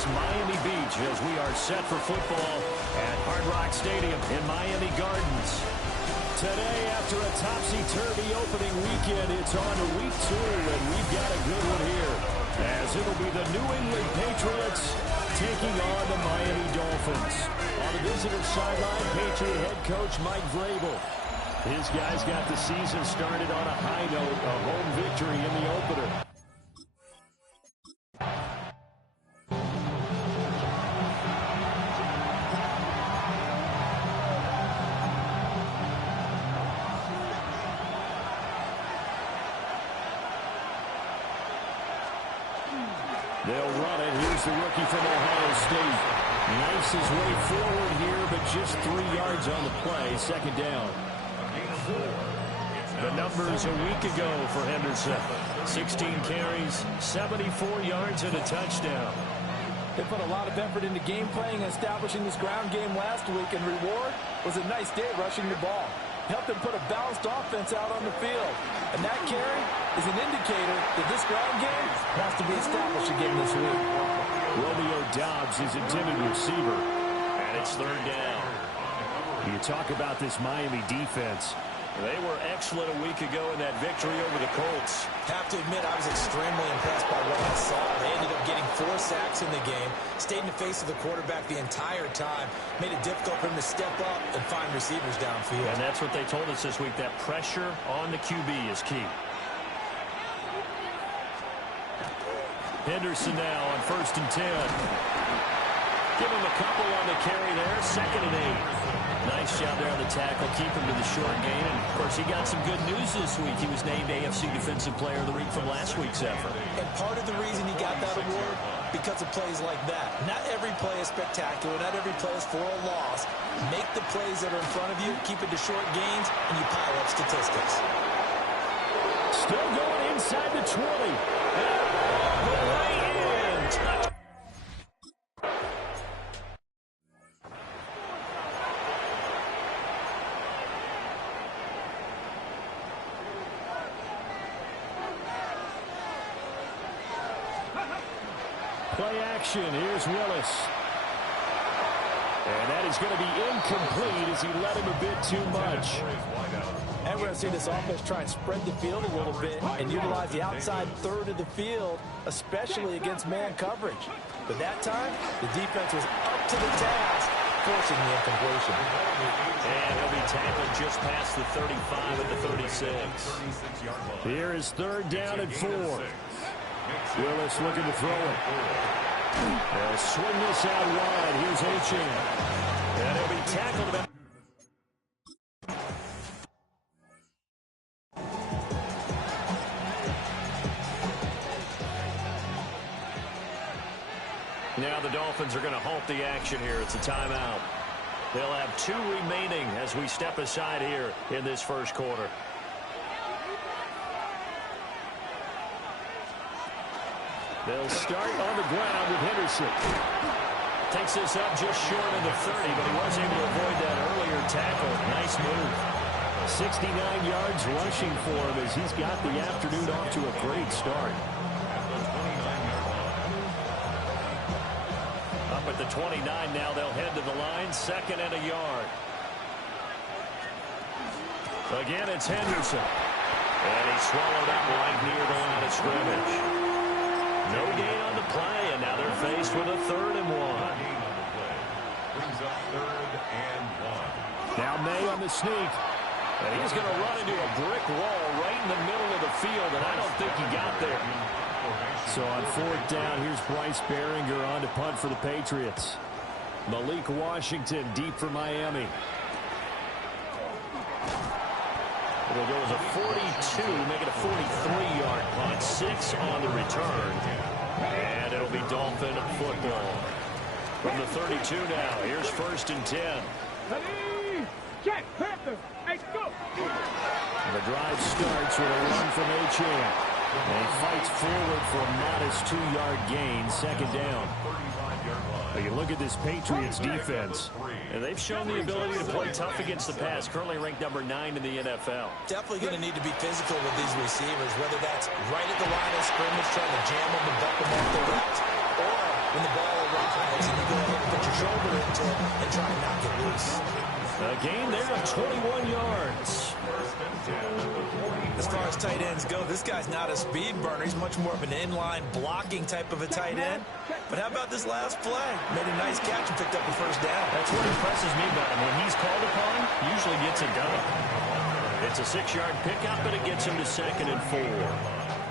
across Miami Beach as we are set for football at Hard Rock Stadium in Miami Gardens. Today, after a topsy-turvy opening weekend, it's on to week 2, and we've got a good one here, as it'll be the New England Patriots taking on the Miami Dolphins. On the visitor sideline, Patriot head coach Mike Vrabel. His guys got the season started on a high note, a home victory in the opener. They'll run it. Here's the rookie from Ohio State. Knifes his way forward here, but just 3 yards on the play. Second down. The numbers a week ago for Henderson. 16 carries, 74 yards, and a touchdown. They put a lot of effort into game playing and establishing this ground game last week, and reward was a nice day rushing the ball. Helped them put a balanced offense out on the field. And that carry is an indicator that this ground game has to be established again this week. Romeo Doubs is intended receiver, and it's third down. You talk about this Miami defense. They were excellent a week ago in that victory over the Colts. Have to admit, I was extremely impressed by what I saw. They ended up getting 4 sacks in the game, stayed in the face of the quarterback the entire time, made it difficult for him to step up and find receivers downfield. And that's what they told us this week, that pressure on the QB is key. Henderson now on 1st and 10. Give him a couple on the carry there, 2nd and 8. Nice job there on the tackle, keep him to the short gain. And, of course, he got some good news this week. He was named AFC Defensive Player of the Week from last week's effort. And part of the reason he got that award, because of plays like that. Not every play is spectacular. Not every play is for a loss. Make the plays that are in front of you, keep it to short gains, and you pile up statistics. Still going inside the 20. And all the way in. Touch. Play action. Here's Willis. And that is going to be incomplete as he let him a bit too much. And we're going to see this offense try and spread the field a little bit and utilize the outside third of the field, especially against man coverage. But that time, the defense was up to the task, forcing the incompletion. And he'll be tackled just past the 35 at the 36. Here is 3rd down and 4. Willis looking to throw it. They'll swing this out wide. Here's Achane. And he'll be tackled about. Now the Dolphins are going to halt the action here. It's a timeout. They'll have 2 remaining as we step aside here in this first quarter. They'll start on the ground with Henderson. Takes this up just short of the 30, but he was able to avoid that earlier tackle. Nice move. 69 yards rushing for him as he's got the afternoon off to a great start. Up at the 29 now, they'll head to the line. 2nd and a yard. Again, it's Henderson. And he's swallowed up right near the line of scrimmage. No gain on the play, and now they're faced with a 3rd and 1. Now May on the sneak. And he's going to run into a brick wall right in the middle of the field, and I don't think he got there. So on 4th down, here's Bryce Behringer on to punt for the Patriots. Malik Washington deep for Miami. It'll go as a 42, make it a 43-yard punt. 6 on the return. And it'll be Dolphin football. From the 32 now, here's 1st and 10. Check, Panther, hey, go! And the drive starts with a run from Achane. And he fights forward for a modest 2-yard gain, 2nd down. You look at this Patriots defense, and they've shown the ability to play tough against the pass, currently ranked number 9 in the NFL. Definitely going to need to be physical with these receivers, whether that's right at the line of scrimmage, trying to jam them and dump them off the routes, or when the ball rides, and you go ahead and put your shoulder into it and try and knock it loose. A gain there of 21 yards. As far as tight ends go, this guy's not a speed burner. He's much more of an inline blocking type of a tight end. But how about this last play? Made a nice catch and picked up a first down. That's what impresses me about him. When he's called upon, usually gets it done. It's a 6-yard pickup, but it gets him to 2nd and 4.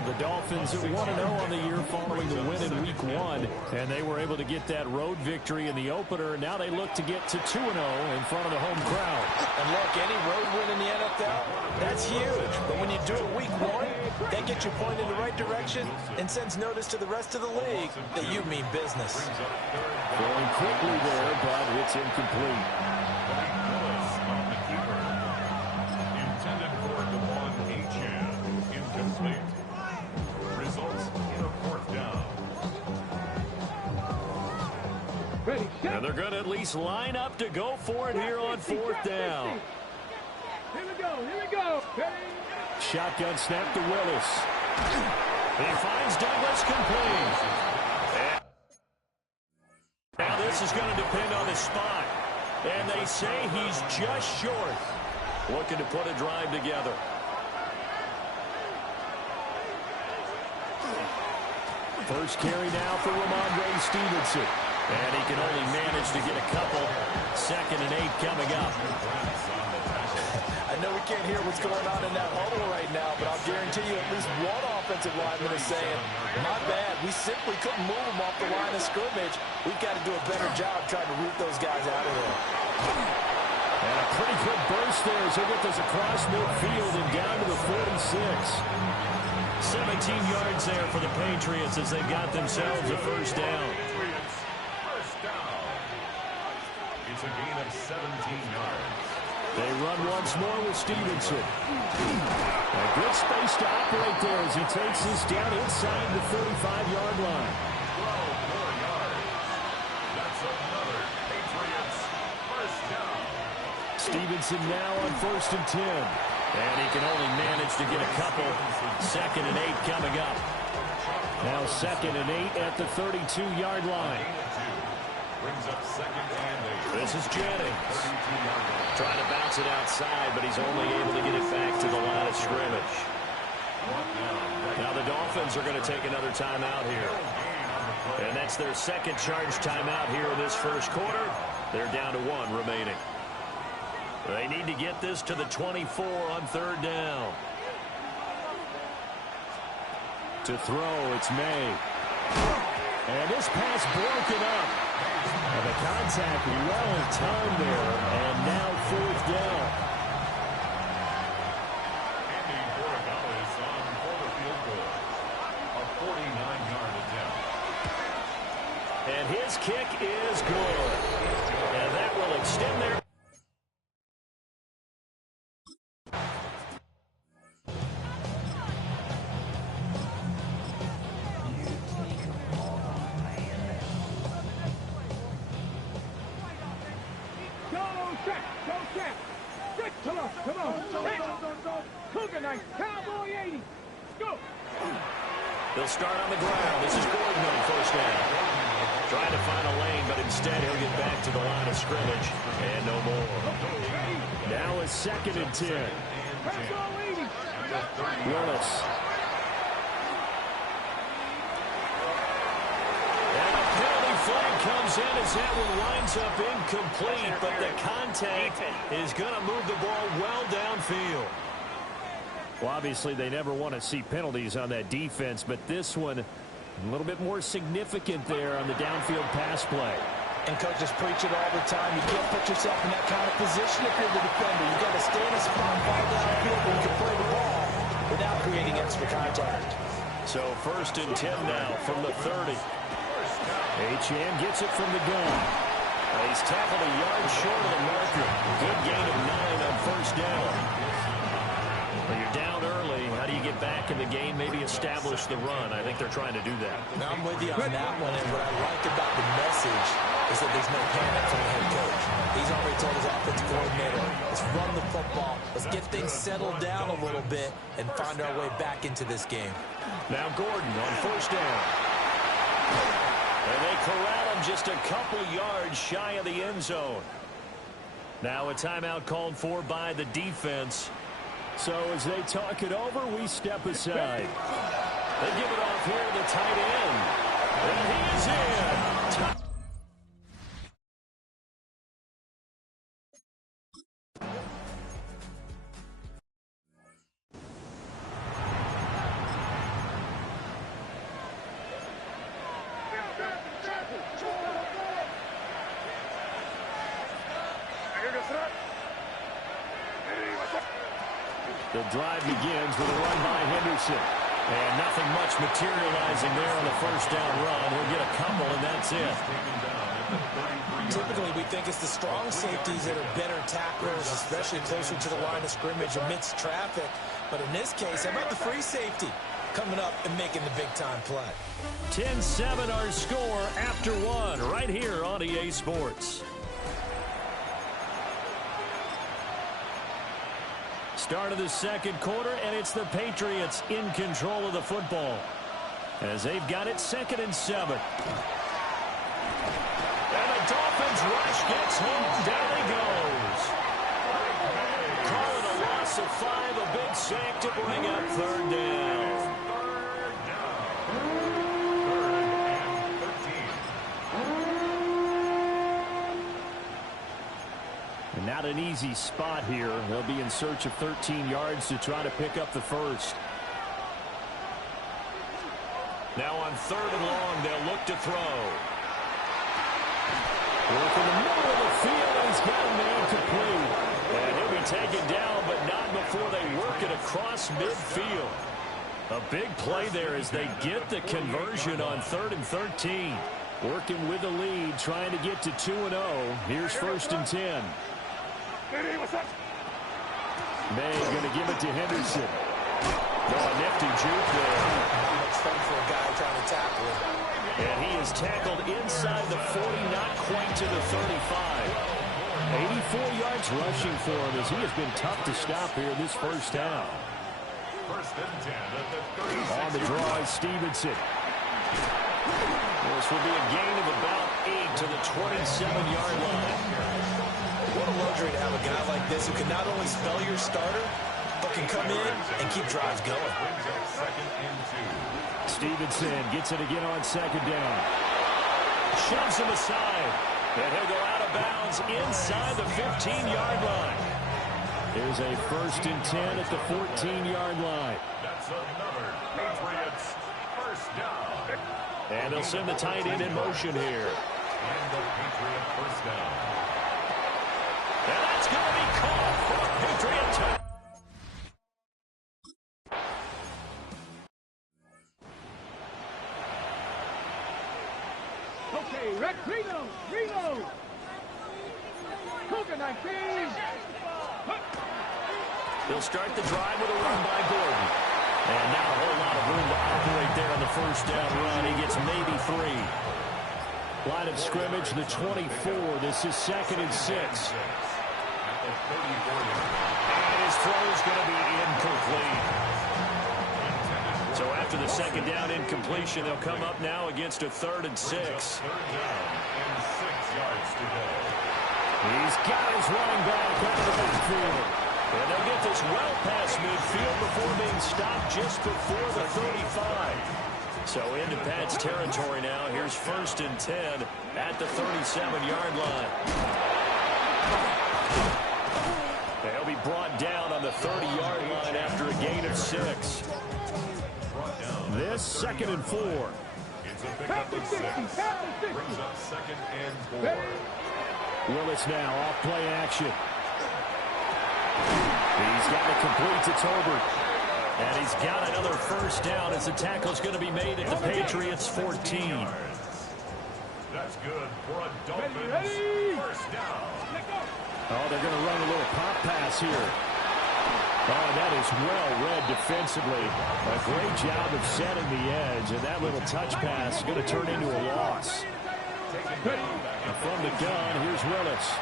The Dolphins are 1-0 on the year following the win in Week 1, and they were able to get that road victory in the opener. Now they look to get to 2-0 in front of the home crowd. And look, any road win in the NFL, that's huge. But when you do it Week 1, that gets you pointed in the right direction and sends notice to the rest of the league that you mean business. Going quickly there, but it's incomplete. Intended for Devon Achane. Incomplete. Results in a 4th down. Ready, set. And they're going to at least line up to go for it here on 4th down. Here we go, here we go. Ready. Shotgun snap to Willis. He finds Douglas complete. Now this is going to depend on his spot. And they say he's just short. Looking to put a drive together. First carry now for Ramondre Stevenson. And he can only manage to get a couple. 2nd and 8 coming up. I know we can't hear what's going on in that huddle right now, but I'll guarantee you at least one offensive lineman is saying, my bad, we simply couldn't move them off the line of scrimmage. We've got to do a better job trying to root those guys out of there. And a pretty good burst there as he gets us across midfield and down to the 46. 17 yards there for the Patriots as they got themselves a first down. First down. It's a gain of 17 yards. They run once more with Stevenson. A good space to operate there as he takes this down inside the 35-yard line. 12 more yards. That's another Patriots first down. Stevenson now on 1st and 10. And he can only manage to get a couple. 2nd and 8 coming up. Now 2nd and 8 at the 32-yard line. Brings up 2nd and 8. This is Jennings. Trying to bounce it outside, but he's only able to get it back to the line of scrimmage. Now the Dolphins are going to take another timeout here. And that's their 2nd charge timeout here in this first quarter. They're down to 1 remaining. They need to get this to the 24 on 3rd down. To throw, it's May. And this pass broken up. And the contact well timed there. And now 4th down. Andy Borregales on for the field goal. A 49-yard attempt. And his kick is good. And that will extend their... Come on. Hey. Cougar knife. Cowboy 80. Go. They'll start on the ground. This is Gordon on 1st down. Trying to find a lane, but instead he'll get back to the line of scrimmage. And no more. Now it's 2nd and 10. Willis. And a penalty flag comes in as that one winds up incomplete, but the contact is going to move the ball well downfield. Well, obviously, they never want to see penalties on that defense, but this one a little bit more significant there on the downfield pass play. And coaches preach it all the time. You can't put yourself in that kind of position if you're the defender. You've got to stay in a spot far downfield where you can play the ball without creating extra contact. So 1st and 10 now from the 30. Achane gets it from the gun. He's tackled a yard short of the marker. Good gain of 9 on 1st down. When you're down early, how do you get back in the game, maybe establish the run? I think they're trying to do that. Now I'm with you on that one, and what I like about the message is that there's no panic from the head coach. He's already told his offensive coordinator, let's run the football, let's get things settled down a little bit and find our way back into this game. Now Gordon on 1st down. And they corral him just a couple yards shy of the end zone. Now a timeout called for by the defense. So as they talk it over, we step aside. They give it off here to the tight end. And he is in. The drive begins with a run by Henderson. And nothing much materializing there on the first down run. He'll get a couple, and that's it. Typically, we think it's the strong safeties that are better tacklers, especially closer to the line of scrimmage amidst traffic. But in this case, how about the free safety coming up and making the big-time play? 10-7 our score after one right here on EA Sports. Start of the second quarter, and it's the Patriots in control of the football as they've got it 2nd and 7. And the Dolphins rush gets home. Down he goes. Calling a loss of 5, a big sack to bring up 3rd down. And not an easy spot here. They'll be in search of 13 yards to try to pick up the first. Now on 3rd and long, they'll look to throw. Work in the middle of the field, and he's got a man complete. And he'll be taken down, but not before they work it across midfield. A big play there as they get the conversion on 3rd and 13. Working with the lead, trying to get to 2-0. Here's 1st and 10. May going to give it to Henderson. A nifty juke there. Not much fun for a guy trying to tackle him. And he is tackled inside the 40, not quite to the 35. 84 yards rushing for him as he has been tough to stop here this first down. 1st and 10 at the 36. On the draw is Stevenson. This will be a gain of about 8 to the 27-yard line. What a luxury to have a guy like this who can not only spell your starter, but can come in and keep drives going. 2nd and 2. Stevenson gets it again on 2nd down. Shoves him aside. And he'll go out of bounds inside the 15-yard line. Here's a 1st and 10 at the 14-yard line. That's another Patriots 1st down. And they'll send the tight end in motion here. And the Patriot 1st down. And that's going to be caught for a Patriot touchdown. Okay, Rex, reload. Cougar 19. They'll start the drive with a run by Gordon. And not a whole lot of room to operate there on the first down run. He gets maybe 3. Line of scrimmage, the 24. This is 2nd and 6. And his throw is going to be incomplete. So after the 2nd down incompletion, they'll come up now against a 3rd and 6. 3rd down and 6 yards to go. He's got his running back out of the backfield. And they'll get this well past midfield before being stopped just before the 35. So into Pat's territory now. Here's 1st and 10 at the 37-yard line. They'll be brought down on the 30-yard line after a gain of 6. This 2nd and 4. It's a pickup of 6. Brings up 2nd and 4. Willis now off play action. He's got it complete to Tolbert. And he's got another 1st down as the tackle's going to be made at the Patriots 14. That's good for a Dolphins 1st down. Oh, they're going to run a little pop pass here. Oh, that is well read defensively. A great job of setting the edge, and that little touch pass is going to turn into a loss. And from the gun, here's Willis.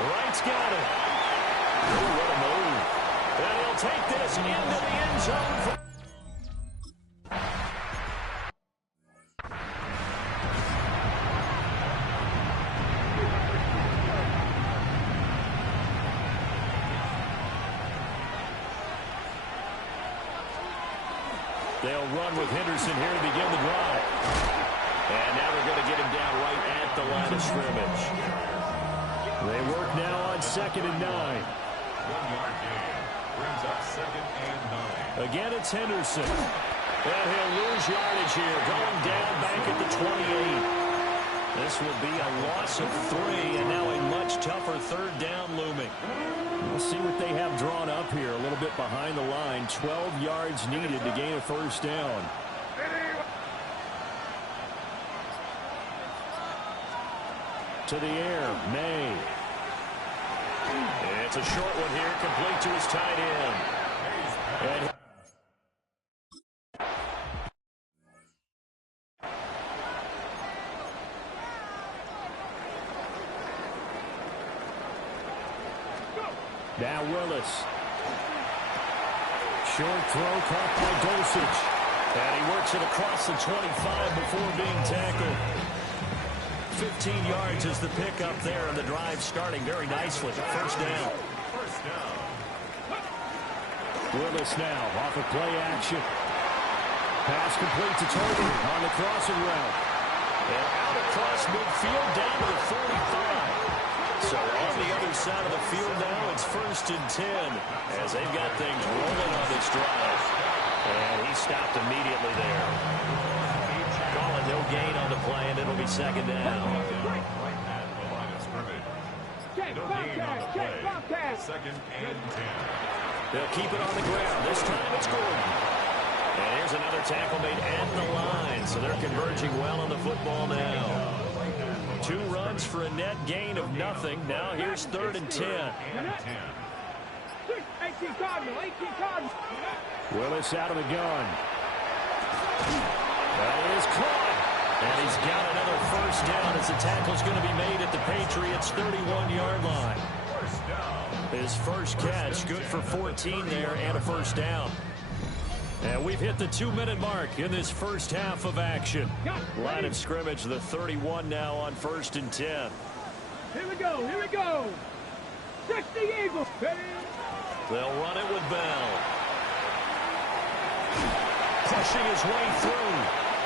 Wright's got it. Ooh, what a move. And he'll take this into the end zone. They'll run with Henderson here to begin the drive. And now they're going to get him down right at the line of scrimmage. They work now on 2nd and 9. 1-yard gain brings up 2nd and 9. Again, it's Henderson. And he'll lose yardage here, going down back at the 28. This will be a loss of 3, and now a much tougher 3rd down looming. We'll see what they have drawn up here, a little bit behind the line. 12 yards needed to gain a 1st down. To the air, May. It's a short one here, complete to his tight end. And now Willis. Short throw caught by Dulcich. And he works it across the 25 before being tackled. 15 yards is the pickup there, and the drive starting very nicely. 1st down. Willis now off of play action. Pass complete to Turner on the crossing route. And out across midfield down to the 45. So on the other side of the field now, it's 1st and 10 as they've got things rolling on this drive. And he stopped immediately there. Calling no gain on the play, and it'll be 2nd down. Right at the line of scrimmage. No gain on the play. 2nd and 10. They'll keep it on the ground. This time it's Gordon. And here's another tackle made at the line. So they're converging well on the football now. 2 runs for a net gain of nothing. Now here's 3rd and 10. 18 Cardinal, 18 Cardinal. Willis out of the gun. That is caught. And he's got another 1st down as the tackle's going to be made at the Patriots' 31-yard line. His first catch, good for 14 there and a 1st down. And we've hit the 2-minute mark in this first half of action. Line of scrimmage, the 31 now on 1st and 10. Here we go, here we go. 60 Eagles. They'll run it with Bell. Pushing his way through.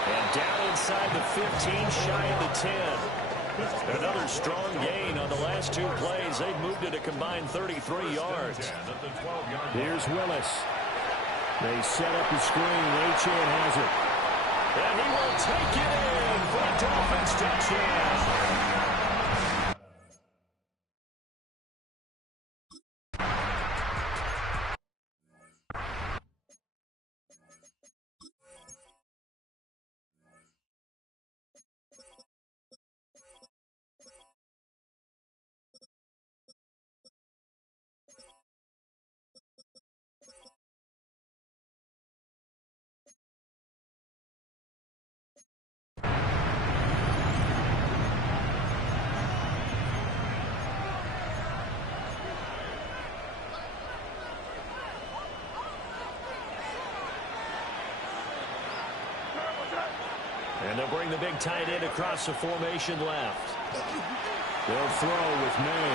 And down inside the 15, shy of the 10. Another strong gain on the last 2 plays. They've moved it a combined 33 yards. Here's Willis. They set up the screen. Achane has it. And he will take it in for a Dolphins touchdown. And they'll bring the big tight end across the formation left. They'll throw with May.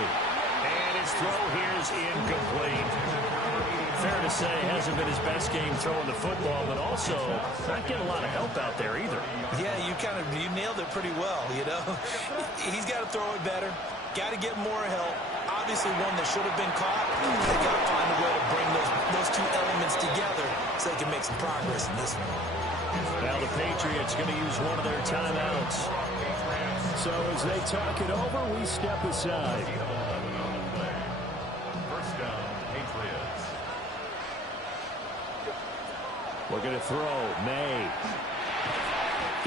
And his throw here is incomplete. Fair to say, hasn't been his best game throwing the football, but also not getting a lot of help out there either. Yeah, you nailed it pretty well, you know. He's got to throw it better. Got to get more help. Obviously one that should have been caught. They got to find a way to bring those 2 elements together so they can make some progress in this one. Now the Patriots going to use one of their timeouts. So as they talk it over, we step aside. 1st down, Patriots. Looking to throw. May.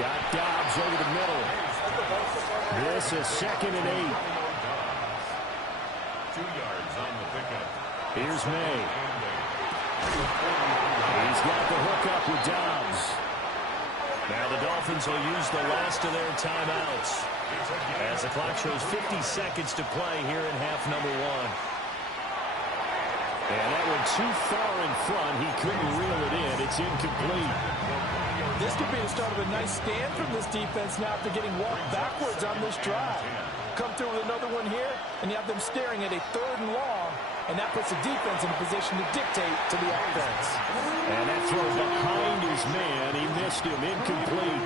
Got Dobbs over the middle. This is 2nd and 8. 2 yards on the pickup. Here's May. He's got the hook up with Dobbs. Now the Dolphins will use the last of their timeouts as the clock shows 50 seconds to play here in half number 1. And that one too far in front. He couldn't reel it in. It's incomplete. This could be the start of a nice stand from this defense now after getting walked backwards on this drive. Come through with another one here, and you have them staring at a 3rd and long and that puts the defense in a position to dictate to the offense. And that throw behind his man. He missed him. Incomplete.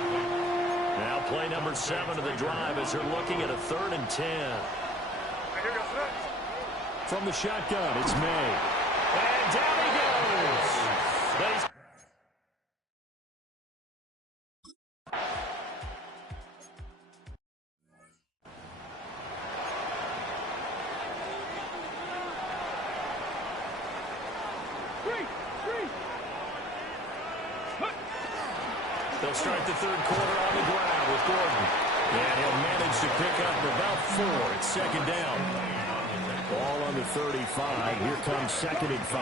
Now play number 7 of the drive as they're looking at a 3rd and 10. From the shotgun, it's May. And down he goes. They'll start the 3rd quarter on the ground with Gordon. And he'll manage to pick up about 4. It's 2nd down. Ball on the 35. Here comes 2nd and 5.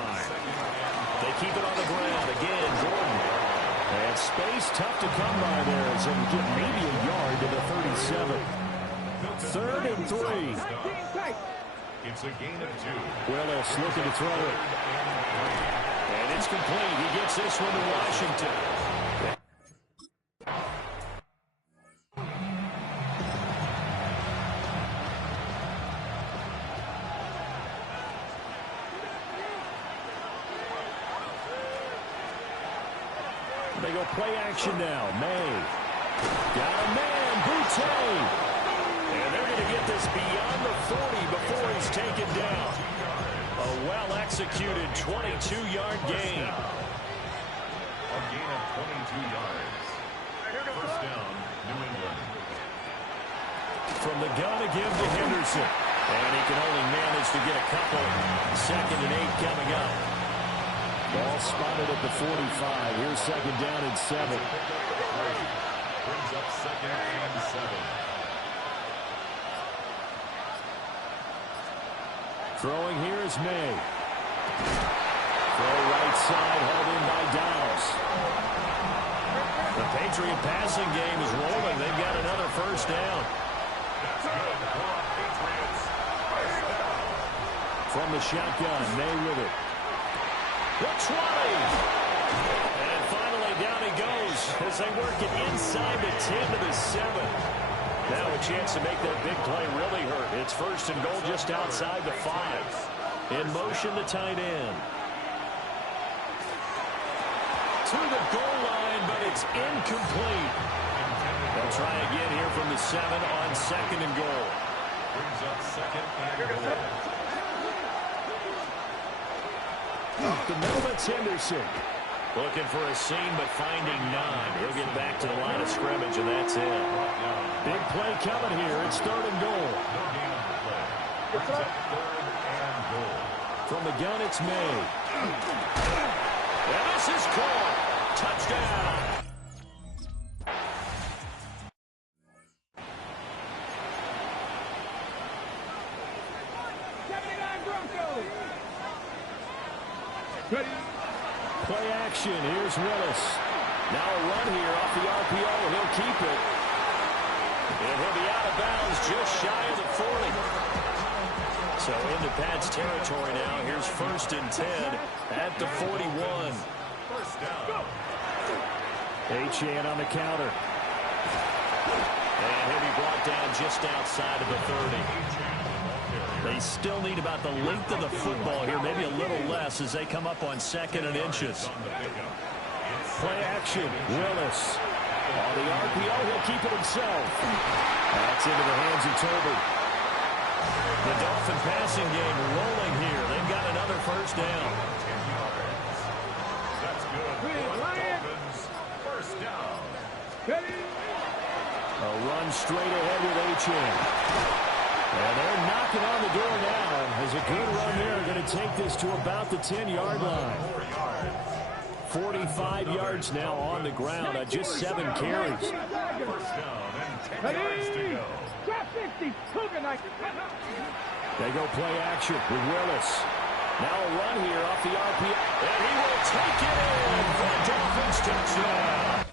They keep it on the ground. Again, Gordon. And space tough to come by there as he'll get maybe a yard to the 37. 3rd and 3. It's a gain of 2. Willis looking to throw it. And it's complete. He gets this one to Washington. They go play action now. May. Got a man. Boutte. And they're going to get this beyond the 40 before he's taken down. A well-executed 22-yard gain. A gain of 22 yards. First down, New England. From the gun again to Henderson. And he can only manage to get a couple. 2nd and 8 coming up. Ball spotted at the 45. Here's 2nd down and 7. Brings up 2nd and 7. Throwing here is May. Throw right side, held in by Downs. The Patriot passing game is rolling. They've got another 1st down. That's good. Patriots. From the shotgun, May with it. The 20. And finally down he goes as they work it inside the 10 to the 7. Now a chance to make that big play really hurt. It's 1st and goal just outside the 5. In motion, the tight end. To the goal line, but it's incomplete. They'll try again here from the 7 on 2nd and goal. Brings up 2nd and goal. Up the middle, it's Henderson. Looking for a seam, but finding none. He'll get back to the line of scrimmage, and that's it. Big play coming here. It's 3rd and goal. No gain on the play. Brings up 3rd and goal. From the gun, it's May. And this is caught. Touchdown. Play action. Here's Willis. Now a run here off the RPO. He'll keep it. And he'll be out of bounds just shy of the 40. So into Pat's territory now. Here's 1st and 10 at the 41. First down. Achane on the counter. And he'll be brought down just outside of the 30. They still need about the length of the football here, maybe a little less as they come up on 2nd and inches. Play action. Willis. On the RPO, he'll keep it himself. That's into the hands of Toby. The Dolphin passing game rolling here. They've got another 1st down. That's good. Dolphins, 1st down. A run straight ahead with Achane. And they're knocking on the door now. As a good run there, going to take this to about the 10-yard line. 45 yards now on the ground on just 7 carries. First down and 10 yards to go. They go play action with Willis. Now a run here off the RPO. And he will take it in for a Dolphins touchdown.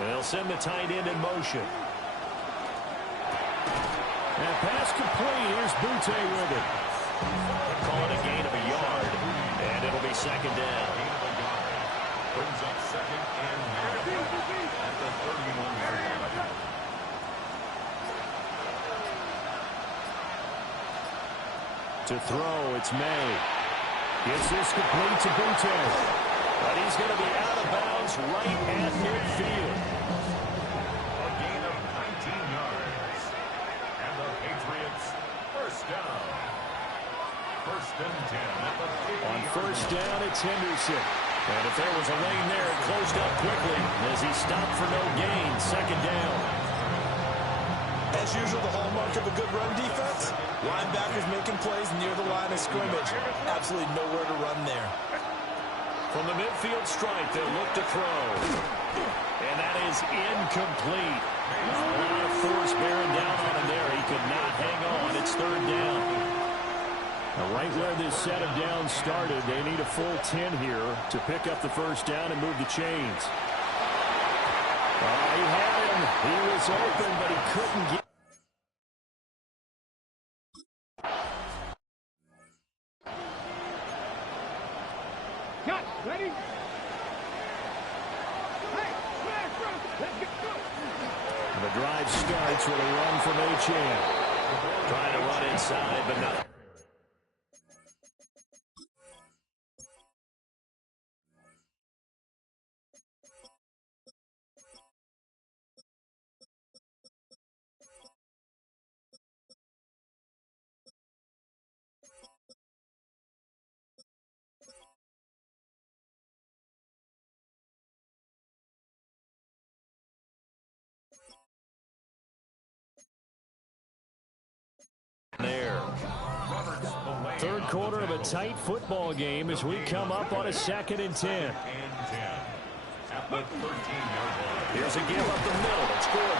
They'll send the tight end in motion. And pass complete. Here's Boutte with it. Call it a gain of a yard, and it'll be second down. Brings up second and 9 at the 31-yard line. To throw, it's May. Gets this complete to Butte. But he's going to be out of bounds right at midfield. A gain of 19 yards. And the Patriots first down. First and 10 at the 50. On first down, it's Henderson. And if there was a lane there, it closed up quickly as he stopped for no gain. Second down. As usual, the hallmark of a good run defense, linebackers making plays near the line of scrimmage. Absolutely nowhere to run there. From the midfield stripe, they'll look to throw. And that is incomplete. A lot of force bearing down on him there. He could not hang on. It's third down. Now, right where this set of downs started, they need a full 10 here to pick up the first down and move the chains. Oh, he had him. He was open, but he couldn't get. Cut, ready? Hey, smash, run. Let's get going. The drive starts with a run from Achane. Trying to run inside, but not. There. Third quarter of a tight football game as we come up on a second and 10. At the 13-yard line. Here's a give up the middle. It's Gordon.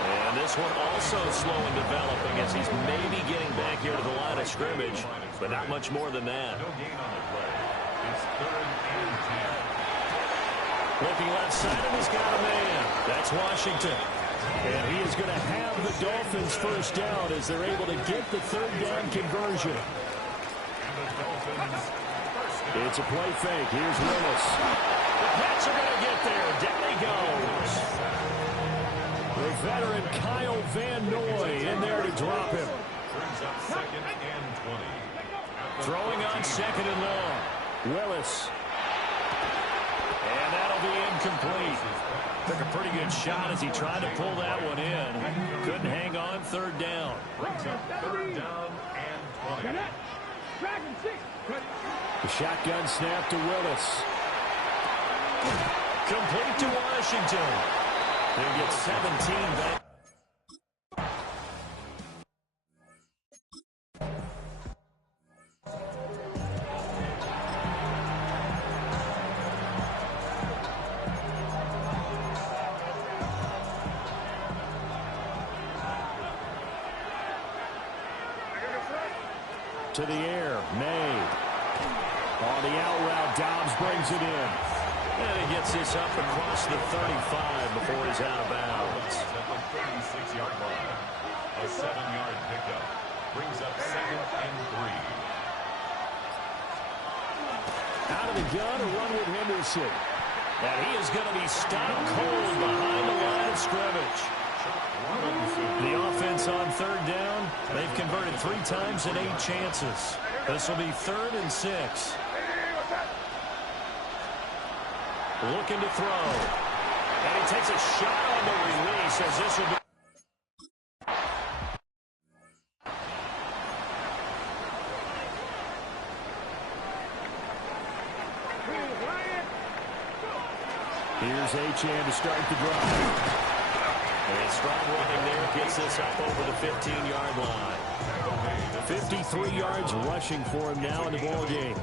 And this one also slow in developing as he's maybe getting back here to the line of scrimmage, but not much more than that. No gain on the play. It's third and 10. Looking left side, and he's got a man. That's Washington. And he is going to have the Dolphins first down as they're able to get the third down conversion. And the Dolphins first down. It's a play fake. Here's Willis. The Pats are going to get there. Down he goes. The veteran Kyle Van Noy in there to drop him. Brings up second and 20. Throwing on second and long. Willis. And that'll be incomplete. Took a pretty good shot as he tried to pull that one in. Couldn't hang on. Third down. Brings up third down and 20. Dragon 6. The shotgun snap to Willis. Complete to Washington. They'll get 17 back. To the air, May. On the out route, Dobbs brings it in. And he gets this up across the 35 before he's out of bounds. At the 36-yard line. A 7-yard pickup. Brings up second and 3. Out of the gun, a run with Henderson. And he is going to be stopped cold behind the line of scrimmage. The offense on third down, they've converted 3 times in 8 chances. This will be third and 6. Looking to throw. And he takes a shot on the release as this will be. Here's Achane to start the drive. And strong running there gets this up over the 15-yard line. 53 yards rushing for him now in the ball game.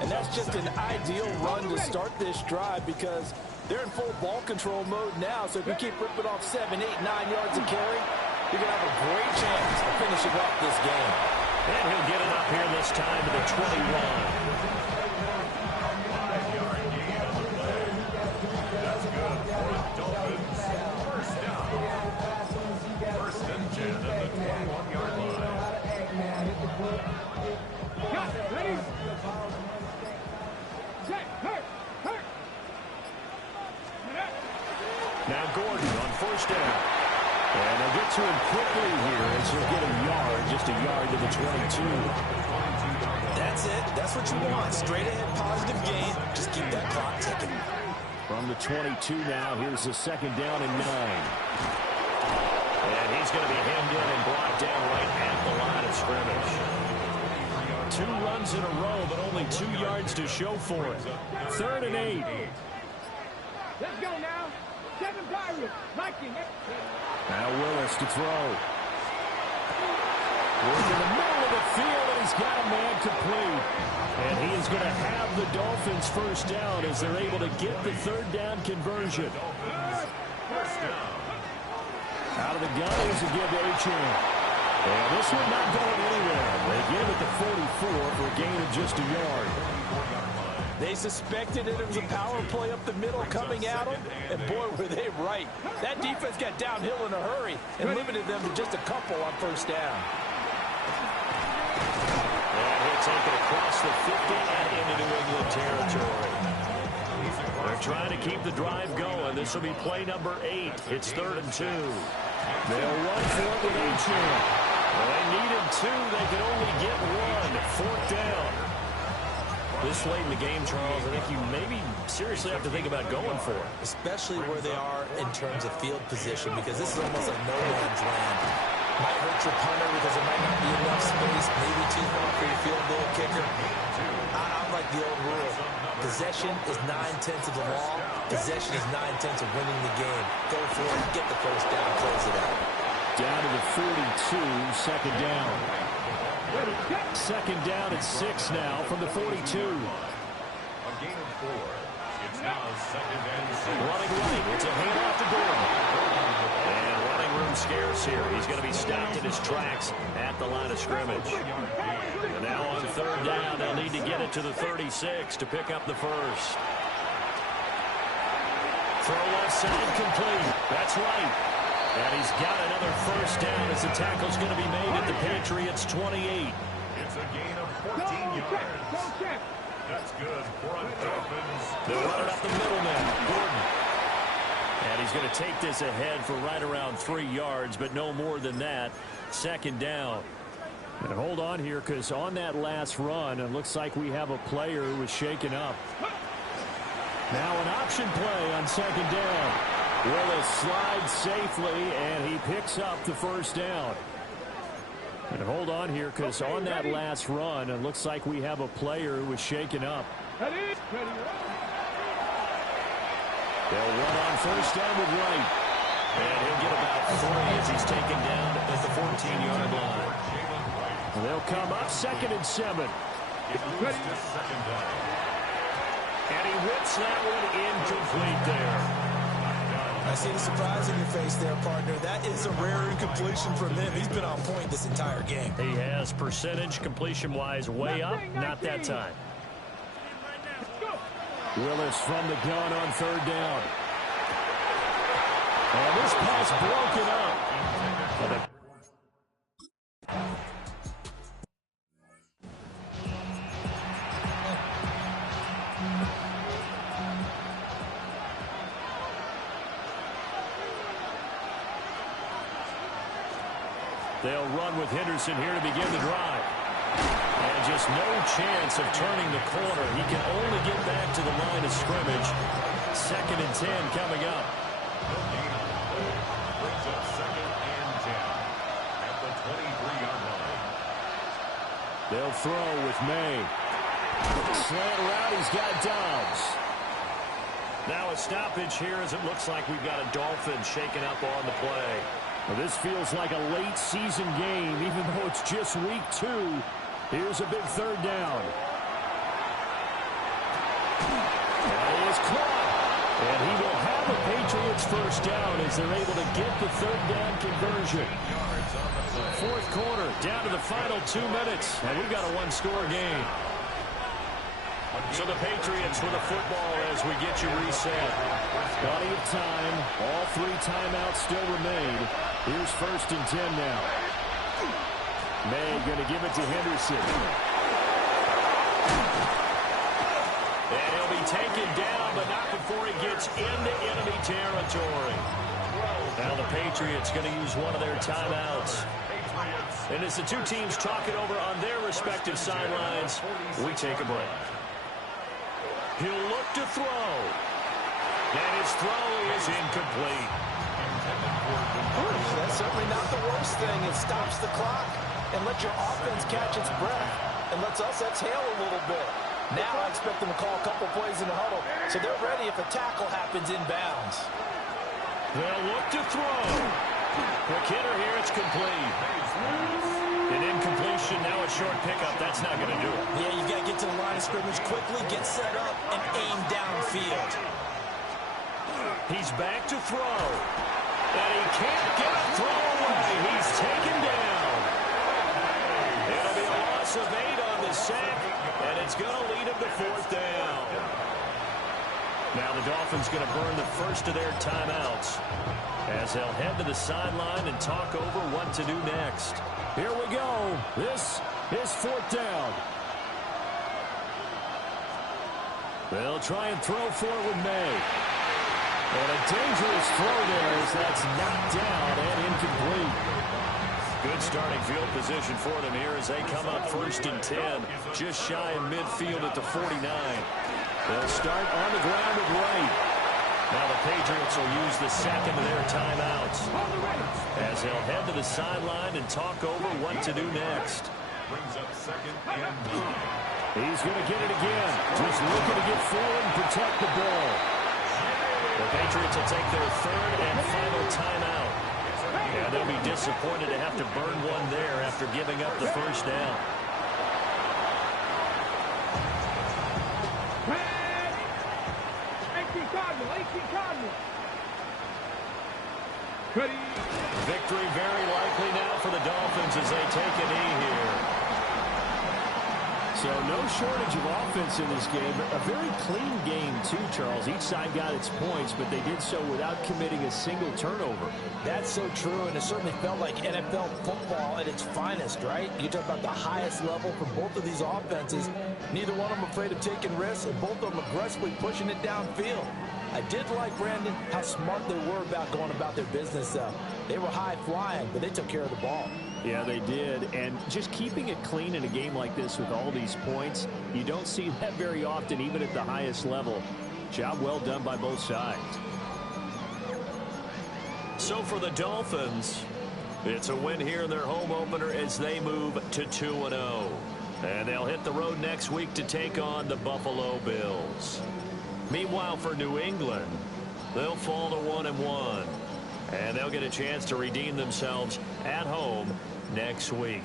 And that's just an ideal run to start this drive because they're in full ball control mode now. So if you keep ripping off 7, 8, 9 yards of carry, you're going to have a great chance of finishing off this game. And he'll get it up here this time to the 21. Got it. Ready? Set. Hurt. Hurt. Now Gordon on first down. And they'll get to him quickly here as he'll get a yard, just a yard to the 22. That's it. That's what you want. Straight ahead positive gain. Just keep that clock ticking. From the 22 now, here's the second down and 9. And he's going to be hemmed in and brought down right at the line of scrimmage. 2 runs in a row, but only 2 yards to show for it. 3rd and 8. Let's go now. 7 Pirates. Liking it. Now Willis to throw. Work in the middle of the field, and he's got a man complete. And he is going to have the Dolphins first down as they're able to get the 3rd down conversion. Out of the gun, here's a give to Achane. And this one not going anywhere. They give it to 44 for a gain of just a yard. They suspected it was a power play up the middle coming at them, and boy, were they right. That defense got downhill in a hurry and limited them to just a couple on first down. And he'll take it across the 50 and into New England territory. They're trying to keep the drive going. This will be play number 8. It's 3rd and 2. They'll run for it with Achane. Well, they needed 2. They could only get 1. 4th down. This late in the game, Charles, I think you maybe seriously have to think about going for it. Especially where they are in terms of field position, because this is almost like no man's land. Might hurt your punter because there might not be enough space, maybe too far for your field goal kicker. I'm like the old rule. Possession is 9/10 of the law. Possession is 9/10 of winning the game. Go for it, get the first down, close it out. Down to the 42, 2nd down. 2nd down at 6 now from the 42. A gain of 4. It's now 2nd and 6. Running right. It's a handoff to Gordon. And running room scarce here. He's going to be stopped in his tracks at the line of scrimmage. And now on 3rd down, they'll need to get it to the 36 to pick up the first. Throw left side complete. That's right. And he's got another first down as the tackle's going to be made at the Patriots' 28. It's a gain of 14 yards. That's good for a Dolphins. They'll run it up the middle now. Gordon. And he's going to take this ahead for right around 3 yards, but no more than that. 2nd down. And hold on here, because on that last run, it looks like we have a player who was shaken up. Now an option play on 2nd down. Willis slides safely, and he picks up the first down. And hold on here, because on that last run, it looks like we have a player who was shaken up. They'll run on first down with Wright. And he'll get about 3 as he's taken down at the 14-yard line. They'll come up 2nd and 7. And he whips that one incomplete there. I see the surprise in your face there, partner. That is a rare incompletion from him. He's been on point this entire game. He has percentage completion-wise way up. Not that time. Willis from the gun on 3rd down. And this pass broken up. They'll run with Henderson here to begin the drive. And just no chance of turning the corner. He can only get back to the line of scrimmage. 2nd and 10 coming up. Brings up 2nd and 10 at the 23-yard line. They'll throw with May. Slant route, he's got Dobbs. Now a stoppage here as it looks like we've got a Dolphin shaken up on the play. Well, this feels like a late season game, even though it's just week 2. Here's a big 3rd down. And he is caught. And he will have the Patriots first down as they're able to get the 3rd down conversion. 4th quarter, down to the final 2 minutes. And we've got a 1-score game. So the Patriots with a football as we get you reset. Plenty of time. All 3 timeouts still remain. Here's 1st and 10 now. May going to give it to Henderson. And he'll be taken down, but not before he gets into enemy territory. Now the Patriots going to use one of their timeouts. And as the two teams talk it over on their respective sidelines, we take a break. He'll look to throw. And his throw is incomplete. That's certainly not the worst thing. It stops the clock and lets your offense catch its breath and lets us exhale a little bit. Now I expect them to call a couple plays in the huddle, so they're ready if a tackle happens inbounds. They'll look to throw. Quick hitter here, it's complete. An incompletion, now a short pickup. That's not going to do it. Yeah, you've got to get to the line of scrimmage quickly, get set up, and aim downfield. He's back to throw. And he can't get a throw away. He's taken down. It'll be a loss of 8 on the sack, and it's going to lead him to 4th down. Now the Dolphins going to burn the first of their timeouts as they'll head to the sideline and talk over what to do next. Here we go. This is 4th down. They'll try and throw for it with May. And a dangerous throw there as that's knocked down and incomplete. Good starting field position for them here as they come up 1st and 10, just shy of midfield at the 49. They'll start on the ground at right. Now the Patriots will use the second of their timeouts as they'll head to the sideline and talk over what to do next. Brings up 2nd and 9. He's going to get it again. Just looking to get forward and protect the ball. The Patriots will take their 3rd and final timeout. And they'll be disappointed to have to burn one there after giving up the 1st down. 18 Cardinals. Victory very likely now for the Dolphins as they take a knee here. So no shortage of offense in this game. A very clean game too, Charles. Each side got its points, but they did so without committing a single turnover. That's so true, and it certainly felt like NFL football at its finest, right? You talk about the highest level for both of these offenses. Neither one of them afraid of taking risks, and both of them aggressively pushing it downfield. I did like, Brandon, how smart they were about going about their business. They were high-flying, but they took care of the ball. Yeah, they did. And just keeping it clean in a game like this with all these points, you don't see that very often, even at the highest level. Job well done by both sides. So for the Dolphins, it's a win here in their home opener as they move to 2-0. And they'll hit the road next week to take on the Buffalo Bills. Meanwhile, for New England, they'll fall to 1-1. And they'll get a chance to redeem themselves at home next week.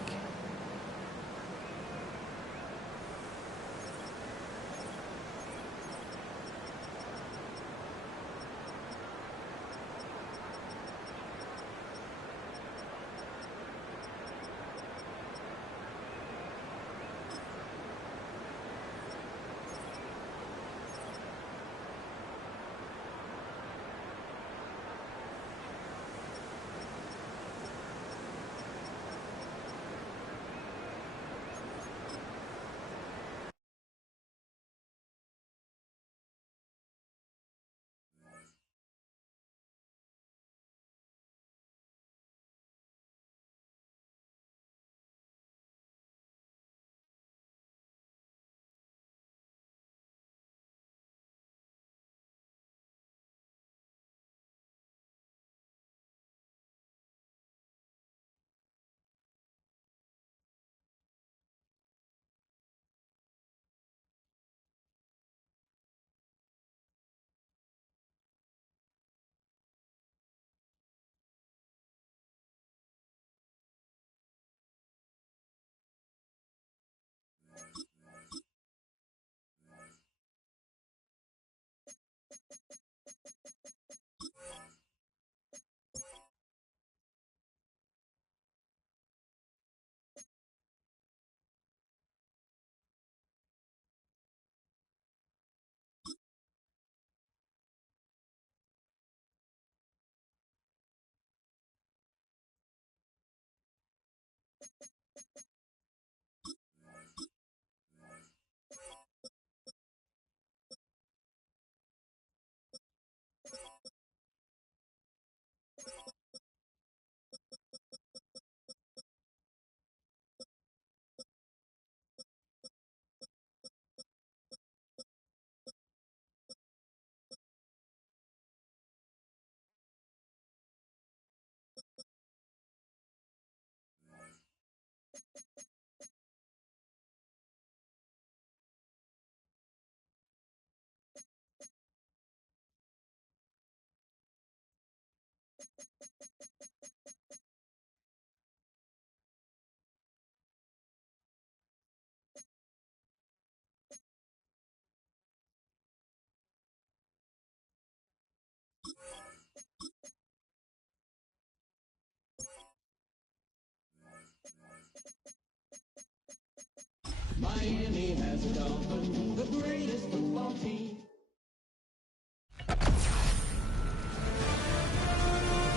Miami has a Dolphin, the greatest football team.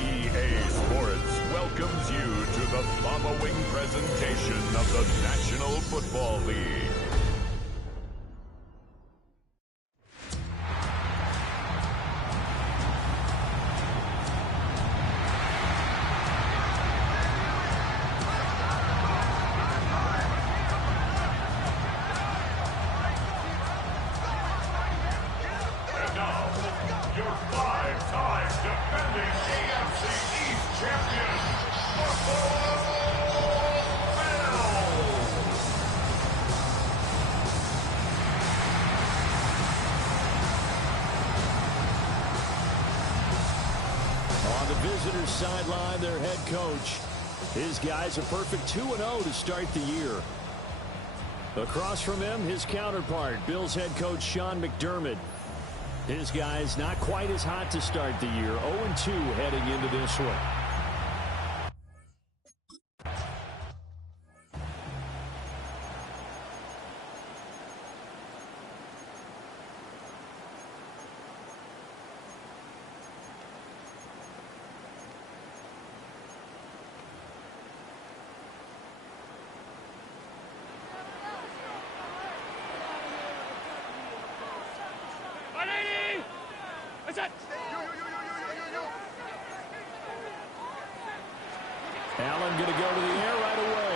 EA Sports welcomes you to the following presentation of the National Football League. Visitors sideline their head coach. His guys a perfect 2-0 to start the year. Across from him, his counterpart, Bills head coach Sean McDermott. His guys not quite as hot to start the year. 0-2 heading into this one. Allen going to go to the air right away.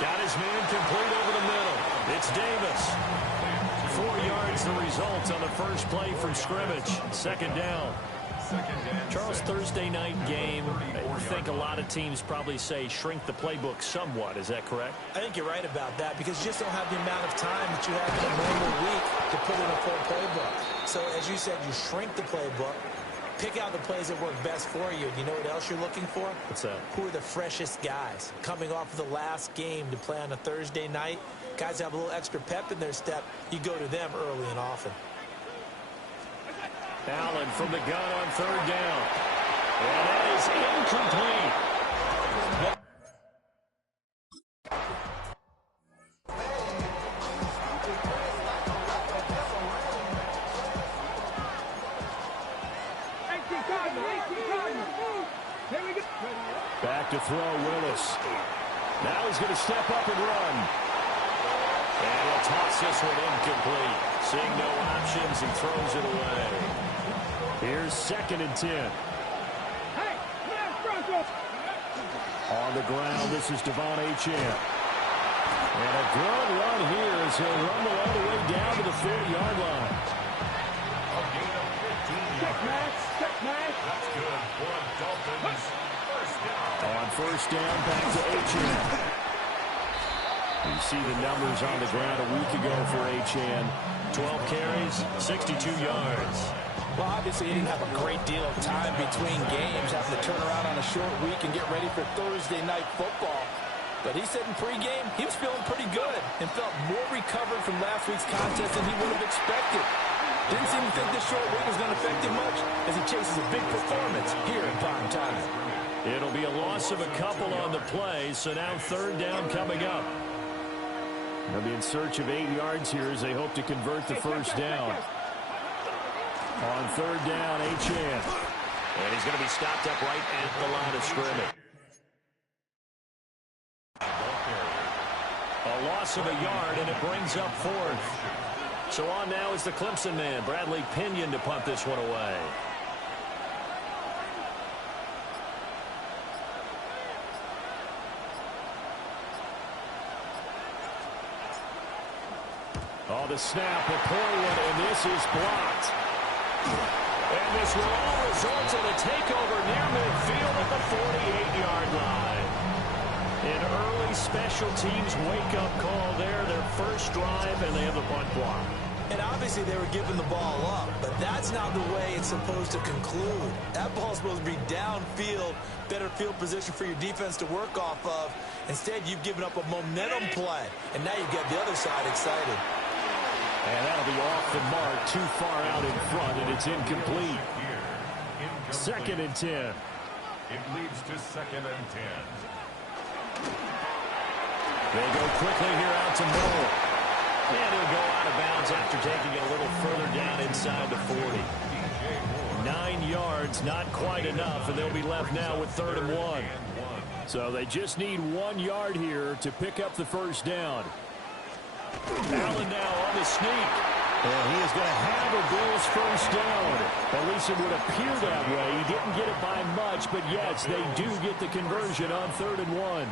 Got his man complete over the middle. It's Davis. 4 yards the result on the first play from scrimmage. Second down. Charles, Thursday night game, I think a lot of teams probably say shrink the playbook somewhat. Is that correct? I think you're right about that because you just don't have the amount of time that you have in a normal week to put in a full playbook. So, as you said, you shrink the playbook. Pick out the plays that work best for you. You know what else you're looking for? What's that? Who are the freshest guys coming off of the last game to play on a Thursday night? Guys have a little extra pep in their step. You go to them early and often. Allen from the gun on third down. And that is incomplete. Back to throw, Willis. Now he's going to step up and run. And he'll toss this one incomplete. Seeing no options, he throws it away. Here's 2nd and 10. On the ground, this is Devon Achane. And a good run here as he'll rumble all the way down to the 40-yard line. A gain of 15 yards. That's good for Dolphins. First down. On first down, back to Achane. You see the numbers on the ground a week ago for Achane. 12 carries, 62 yards. Well, obviously, he didn't have a great deal of time between games, having to turn around on a short week and get ready for Thursday night football. But he said in pregame he was feeling pretty good and felt more recovered from last week's contest than he would have expected. Didn't seem to think this short week was going to affect him much as he chases a big performance here in prime time. It'll be a loss of a couple on the play, so now third down coming up. They'll be in search of 8 yards here as they hope to convert the first down. On third down, Achane. And he's going to be stopped up right at the line of scrimmage. A loss of a yard, and it brings up 4th. So on now is the Clemson man, Bradley Pinion, to punt this one away. Oh, the snap, a poor one, and this is blocked. And this will all result in a takeover near midfield at the 48-yard line. An early special teams wake-up call there, their first drive, and they have the punt block. And obviously they were giving the ball up, but that's not the way it's supposed to conclude. That ball's supposed to be downfield, better field position for your defense to work off of. Instead, you've given up a momentum play, and now you've got the other side excited. And that'll be off the mark, too far out in front, and it's incomplete. 2nd and 10. It leads to 2nd and 10. They go quickly here out to Moore. And he'll go out of bounds after taking it a little further down inside the 40. 9 yards, not quite enough, and they'll be left now with 3rd and 1. So they just need 1 yard here to pick up the first down. Allen now on the sneak. And he is going to have a Bills first down. At least it would appear that way. He didn't get it by much, but yes, they do get the conversion on 3rd and 1.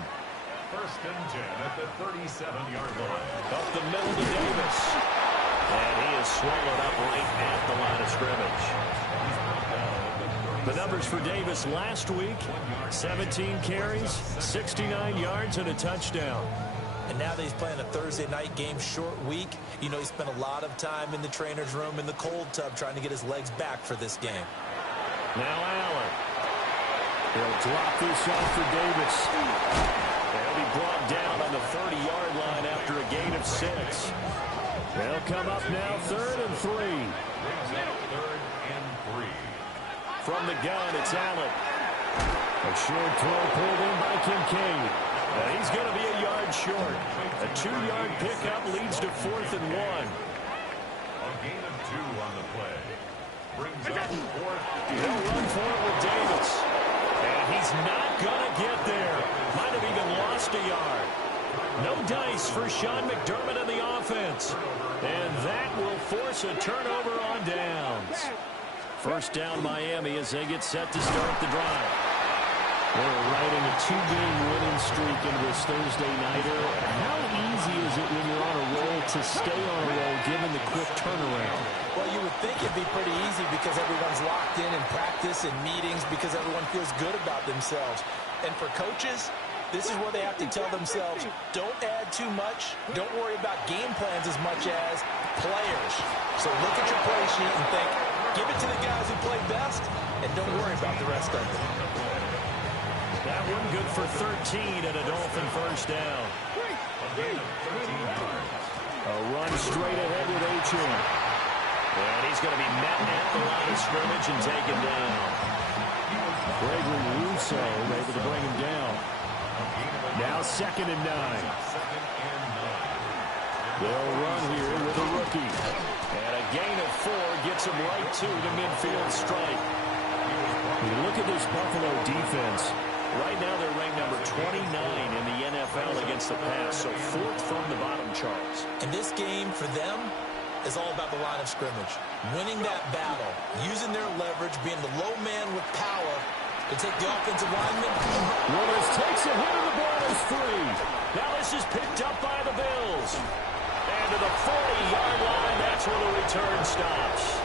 1st and 10 at the 37-yard line. Up the middle to Davis. And he is swallowed up right at the line of scrimmage. The numbers for Davis last week, 17 carries, 69 yards, and a touchdown. And now that he's playing a Thursday night game, short week, you know he spent a lot of time in the trainer's room in the cold tub trying to get his legs back for this game. Now Allen. He'll drop this off for Davis. They'll be brought down on the 30-yard line after a gain of 6. They'll come up now 3rd and 3. 3rd and 3. From the gun, it's Allen. A short throw pulled in by Kincaid. And he's going to be a yard short. A 2-yard pickup leads to 4th and 1. A gain of 2 on the play. Brings up 4th. He'll run for it with Davis. And he's not going to get there. Might have even lost a yard. No dice for Sean McDermott in the offense. And that will force a turnover on downs. First down Miami as they get set to start the drive. They're riding a 2-game winning streak into this Thursday nighter. How easy is it when you're on a roll to stay on a roll given the quick turnaround? Well, you would think it'd be pretty easy because everyone's locked in practice and meetings because everyone feels good about themselves. And for coaches, this is where they have to tell themselves, don't add too much. Don't worry about game plans as much as players. So look at your play sheet and think, give it to the guys who play best, and don't worry about the rest of it. That one good for 13 and a Dolphin first down. A run straight ahead with Achane. And he's going to be met at the line of scrimmage and taken down. Gregory Rousseau able to bring him down. Now 2nd and 9. They'll run here with a rookie. And a gain of 4 gets him right to the midfield stripe. You look at this Buffalo defense. Right now they're ranked number 29 in the NFL against the pass, so 4th from the bottom, Charles. And this game for them is all about the line of scrimmage. Winning that battle, using their leverage, being the low man with power to take the offensive lineman. Willis takes a hit and the ball is free. Now this is picked up by the Bills. And to the 40-yard line, that's where the return stops.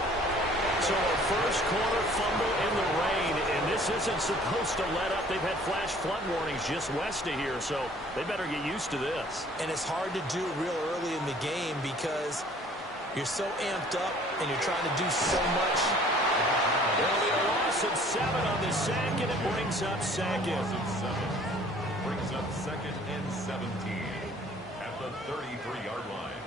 So a first quarter fumble in the rain, and this isn't supposed to let up. They've had flash flood warnings just west of here, so they better get used to this. And it's hard to do real early in the game because you're so amped up and you're trying to do so much. There'll be a loss of 7 on the sack, and it brings up 2nd. Brings up 2nd and 17 at the 33-yard line.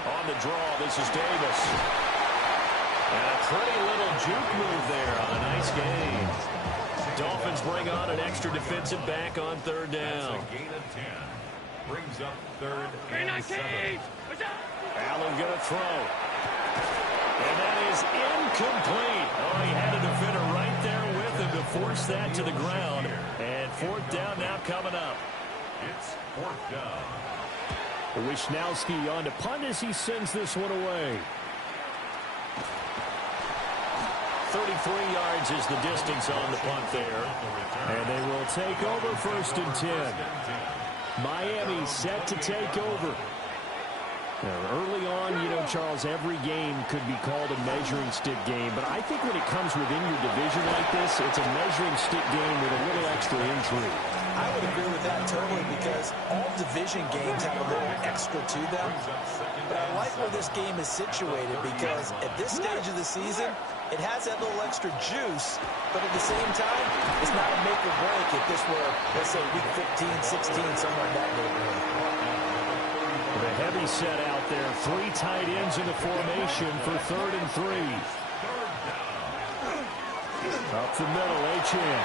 On the draw, this is Davis. And a pretty little juke move there on a nice gain. Dolphins bring on an extra defensive back on 3rd down. That's a gain of 10. Brings up 3rd and 7. Allen going to throw. And that is incomplete. Oh, he had a defender right there with him to force that to the ground. And 4th down now coming up. It's 4th down. Wisnowski on to punt as he sends this one away. 33 yards is the distance on the punt there. And they will take over 1st and 10. Miami set to take over. Now, early on, you know, Charles, every game could be called a measuring stick game. But I think when it comes within your division like this, it's a measuring stick game with a little extra intrigue. I would agree with that totally because all division games have a little extra to them. But I like where this game is situated because at this stage of the season, it has that little extra juice. But at the same time, it's not a make or break if this were, let's say, week 15, 16, somewhere in that neighborhood. The heavy set out there. 3 tight ends in the formation for 3rd and 3. Up the middle, Achane.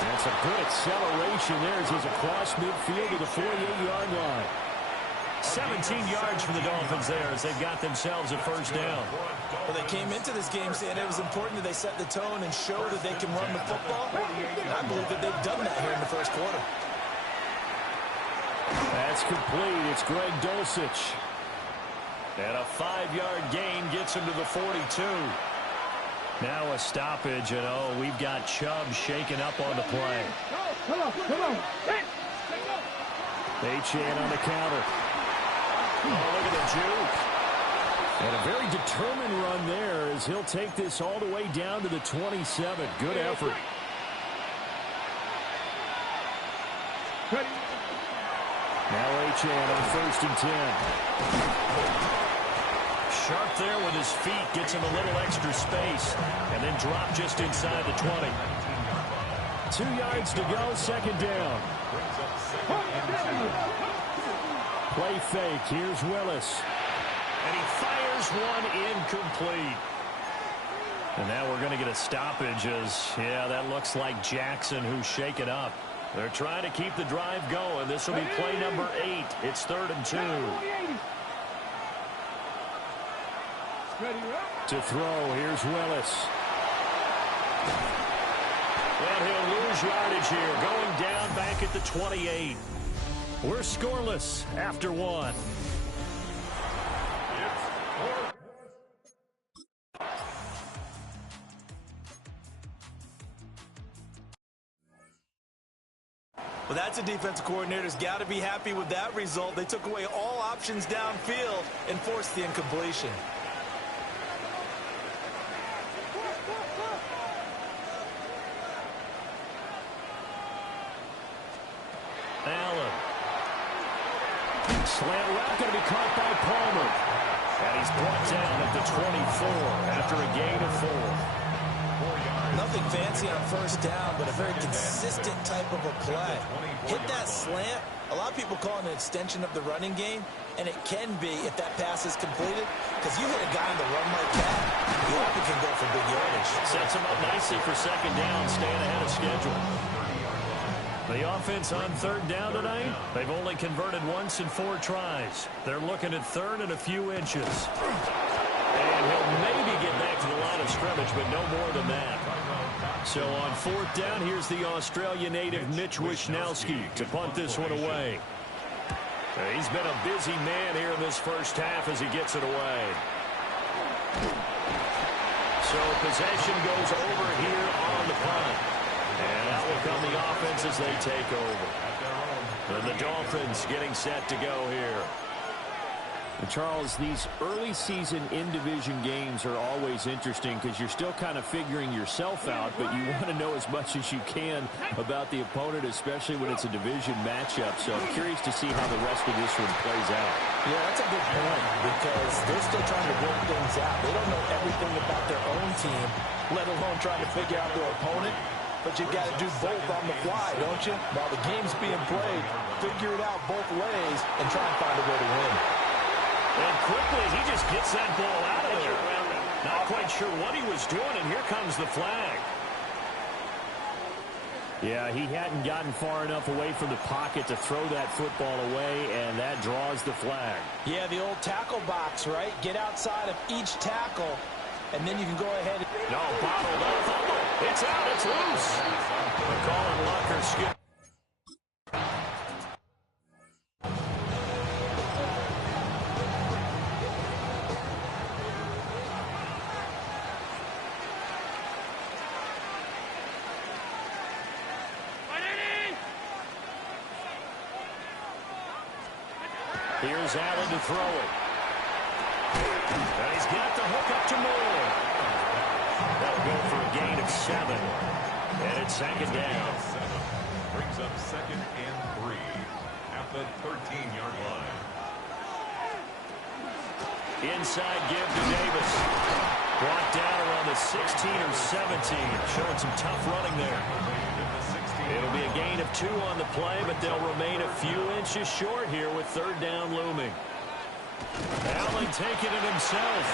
That's a good acceleration there as he's across midfield to the 48-yard line. 17 yards for the Dolphins there as they've got themselves a first down. Well, they came into this game saying it was important that they set the tone and show that they can run the football. And I believe that they've done that here in the first quarter. That's complete. It's Greg Dulcich. And a 5-yard gain gets him to the 42. Now a stoppage, and we've got Chubb shaken up on the play. Come on. Achane on the counter. Oh, look at the juke. And a very determined run there as he'll take this all the way down to the 27. Good effort. Now Achane on 1st and 10. Sharp there with his feet, gets him a little extra space, and then drop just inside the 20. 2 yards to go, second down. Play fake, here's Willis. And he fires one incomplete. And now we're going to get a stoppage as, that looks like Jackson who's shaken up. They're trying to keep the drive going. This will be play number 8. It's 3rd and 2. To throw, here's Willis. And he'll lose yardage here, going down back at the 28. We're scoreless after 1. Well, that's a defensive coordinator's got to be happy with that result. They took away all options downfield and forced the incompletion. Allen. Slant route going to be caught by Palmer. And he's brought down at the 24 after a gain of 4. Nothing fancy on first down, but a very consistent type of a play. Hit that slant. A lot of people call it an extension of the running game, and it can be if that pass is completed, because you hit a guy on the run like that, you often can go for big yardage. Sets him up nicely for second down, staying ahead of schedule. The offense on 3rd down tonight, they've only converted once in 4 tries. They're looking at 3rd and a few inches. And he'll maybe get back to the line of scrimmage, but no more than that. So on 4th down, here's the Australia native Mitch Wishnowski to punt this one away. He's been a busy man here in this first half as he gets it away. So possession goes over here on the punt. And that will come the offense as they take over. And the Dolphins getting set to go here. And Charles, these early season in-division games are always interesting because you're still kind of figuring yourself out, but you want to know as much as you can about the opponent, especially when it's a division matchup. So I'm curious to see how the rest of this one plays out. Yeah, that's a good point because they're still trying to work things out. They don't know everything about their own team, let alone trying to figure out their opponent. But you got to do both on the fly, don't you? While the game's being played, figure it out both ways and try and find a way to win. And quickly, he just gets that ball out of there. Not quite sure what he was doing, and here comes the flag. Yeah, he hadn't gotten far enough away from the pocket to throw that football away, and that draws the flag. Yeah, the old tackle box, right? Get outside of each tackle, and then you can go ahead. No, bottled up. It's out. It's loose. McCall Lucker skip. Here's Allen to throw it. And he's got the hook up to Moore. That'll go for a gain of 7. And it's second down. Brings up 2nd and 3 at the 13-yard line. Inside give to Davis. Brought down around the 16 or 17. Showing some tough running there. It'll be a gain of 2 on the play, but they'll remain a few inches short here with 3rd down looming. Allen taking it himself.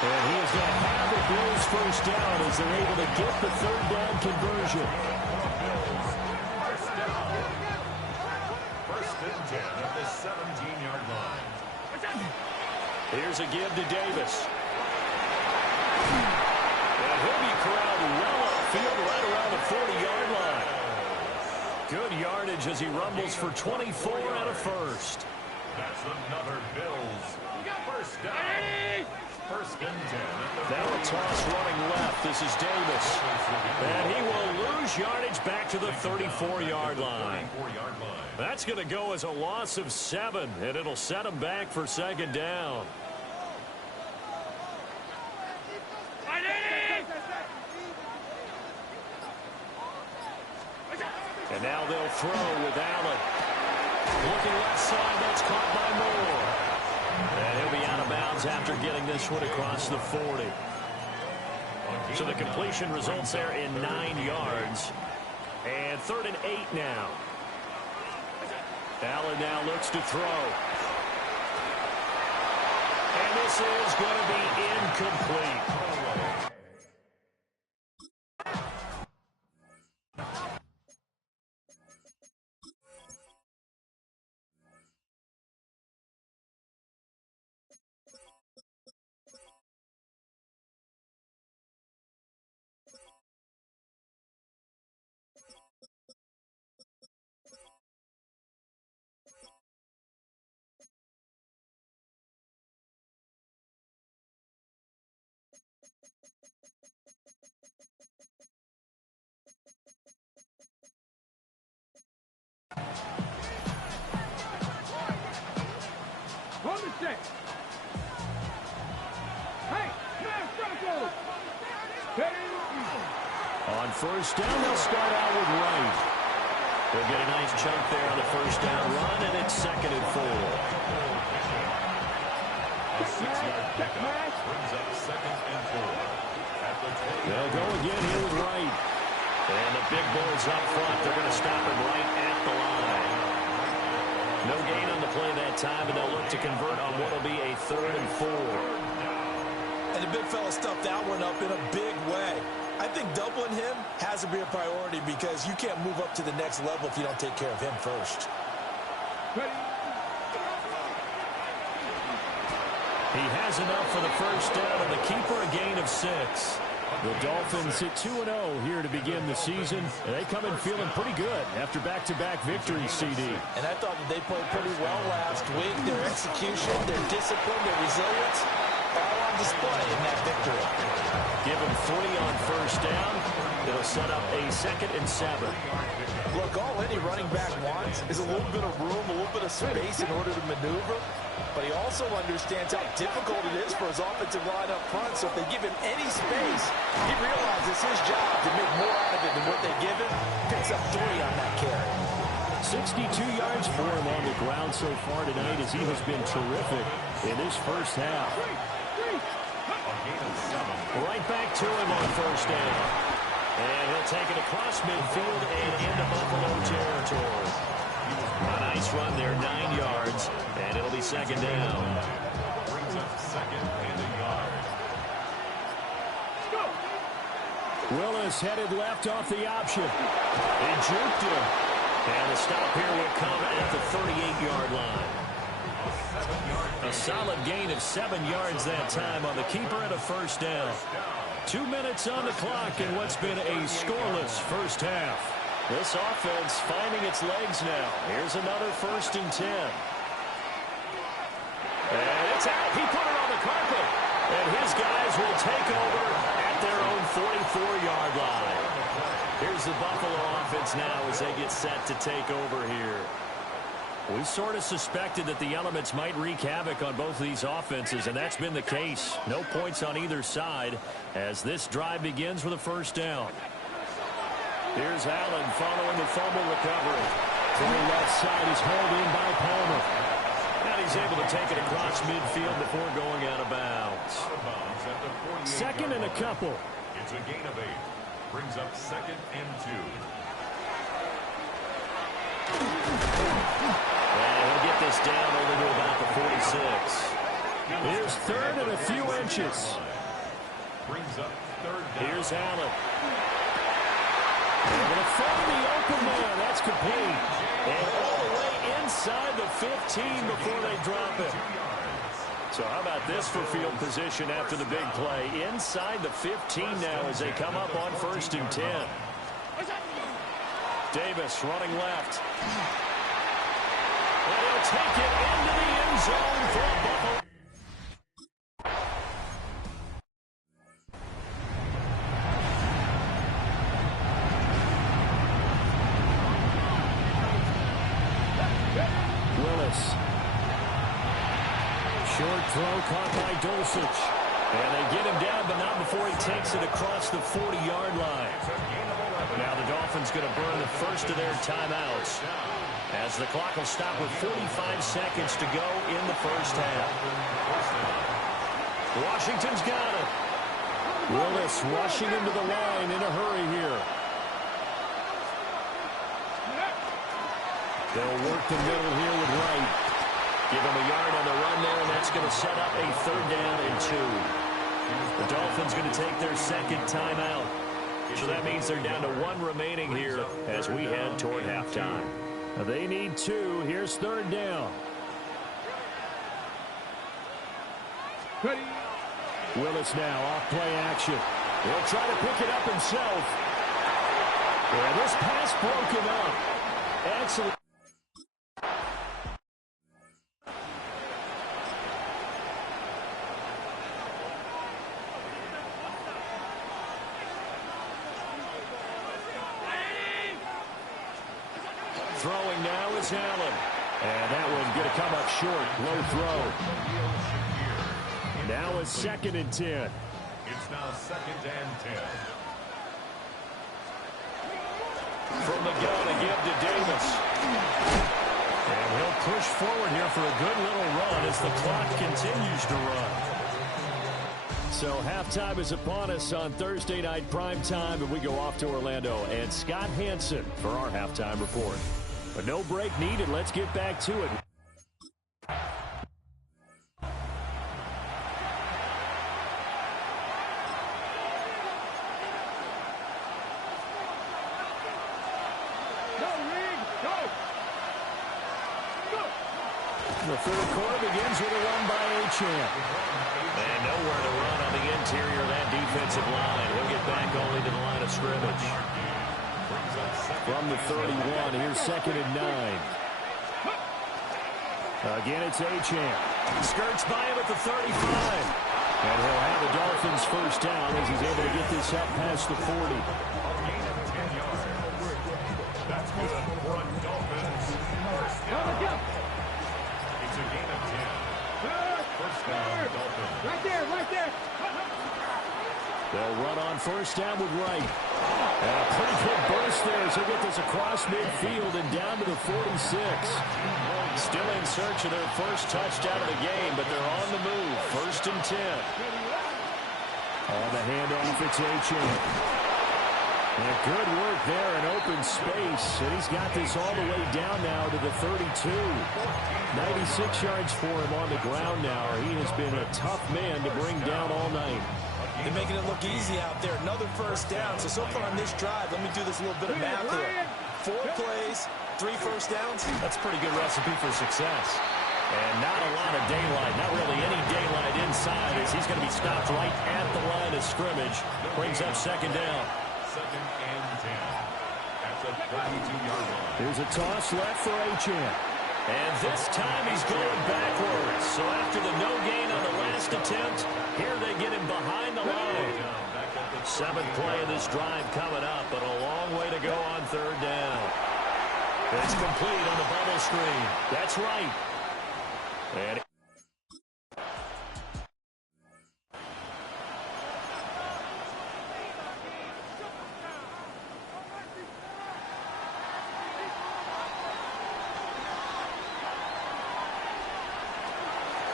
And he is going to have the Bills first down as they're able to get the 3rd down conversion. Here's a give to Davis. And he'll be corralled well upfield right around the 40-yard line. Good yardage as he rumbles for 24 and a first. That's another Bills first down. First and 10. Now a toss running left. This is Davis. And he will lose yardage back to the 34-yard line. That's going to go as a loss of 7, and it'll set him back for second down. And now they'll throw with Allen. Looking left side, that's caught by Moore. And he'll be out of bounds after getting this one across the 40. So the completion results there in 9 yards. And 3rd and 8 now. Allen now looks to throw. And this is going to be incomplete. Hold the stick. Hey, smash circle. On first down, they'll start out with Wright. They'll get a nice chunk there on the first down run, and it's 2nd and 4. A 6-yard pickup brings up 2nd and 4. They'll go again here with Wright. And the big bulls up front. They're going to stop him right at the line. No gain on the play that time, and they'll look to convert on what will be a 3rd and 4. And the big fella stuffed that one up in a big way. I think doubling him has to be a priority because you can't move up to the next level if you don't take care of him first. He has enough for the first down, and the keeper a gain of 6. The Dolphins hit 2-0 here to begin the season. They come in feeling pretty good after back-to-back victories, CD. And I thought that they played pretty well last week. Their execution, their discipline, their resilience, all on display in that victory. Give him 3 on first down. It'll set up a 2nd and 7. Look, all any running back wants is a little bit of room, a little bit of space in order to maneuver. But he also understands how difficult it is for his offensive line up front. So if they give him any space, he realizes his job to make more out of it than what they give him. Picks up 3 on that carry. 62 yards for him on the ground so far tonight as he has been terrific in this first half. Right back to him on first down. And he'll take it across midfield and into Buffalo territory. A nice run there, 9 yards, and it'll be 2nd down. Brings up 2nd and a yard. Willis headed left off the option. He juked him. And the stop here will come at the 38-yard line. A solid gain of 7 yards that time on the keeper and a first down. 2 minutes on the clock in what's been a scoreless first half. This offense finding its legs now. Here's another 1st and 10. And it's out. He put it on the carpet. And his guys will take over at their own 44-yard line. Here's the Buffalo offense now as they get set to take over here. We sort of suspected that the elements might wreak havoc on both of these offenses, and that's been the case. No points on either side as this drive begins with a first down. Here's Allen following the fumble recovery. To the left side is hauled in by Palmer. And he's able to take it across midfield before going out of bounds. Out of bounds at the 2nd and a couple. It's a gain of 8. Brings up 2nd and 2. And he'll get this down only to about the 46. Here's 3rd and a few inches. Brings up 3rd down. Here's Allen. They're going to find the open man. That's complete. And all the way inside the 15 before they drop it. So how about this for field position after the big play? Inside the 15 now as they come up on 1st and 10. Davis running left. And he'll take it into the end zone for a Buffalo. Willis. Short throw caught by Dulcich. And they get him down, but not before he takes it across the 40-yard line. Now the Dolphins going to burn the first of their timeouts, as the clock will stop with 45 seconds to go in the first half. Washington's got it. Willis rushing into the line in a hurry here. They'll work the middle here with Wright. Give him a yard on the run there, and that's going to set up a 3rd down and 2. The Dolphins going to take their second timeout. So that means they're down to 1 remaining here as we head toward halftime. They need 2. Here's 3rd down. Willis now off play action. He'll try to pick it up himself. And this pass broken up. Excellent. Throwing now is Allen. And that one going to come up short. Low throw. Now it's 2nd and 10. It's now 2nd and 10. From the gun to give to Davis. And he'll push forward here for a good little run as the clock continues to run. So halftime is upon us on Thursday night prime time, and we go off to Orlando and Scott Hansen for our halftime report. But no break needed. Let's get back to it. The 3rd quarter begins with a run by Achane. And nowhere to run on the interior of that defensive line. He'll get back only to the line of scrimmage. From the 31, here's 2nd and 9. Again, it's Achane. Skirts by him at the 35. And he'll have the Dolphins first down as he's able to get this up past the 40. That's good for a Dolphins first down. It's a gain of 10. First down, Dolphins. Right there, right there. They'll run on first down with Wright. And a pretty good burst there as he'll get this across midfield and down to the 46. Still in search of their first touchdown of the game, but they're on the move. 1st and 10. On the handoff, it's Achane. And good work there in open space. And he's got this all the way down now to the 32. 96 yards for him on the ground now. He has been a tough man to bring down all night. They're making it look easy out there. Another first down. So far on this drive, let me do this little bit of math here. 4 plays, 3 first downs. That's a pretty good recipe for success. And not a lot of daylight, not really any daylight inside as he's going to be stopped right at the line of scrimmage. Brings up 2nd down. 2nd and 10. That's a 32-yard line. Here's a toss left for Achane. And this time he's going backwards. So after the no gain on the last attempt, here they get him behind the line. 7th play of this drive coming up, but a long way to go on 3rd down. It's complete on the bubble screen. That's right. And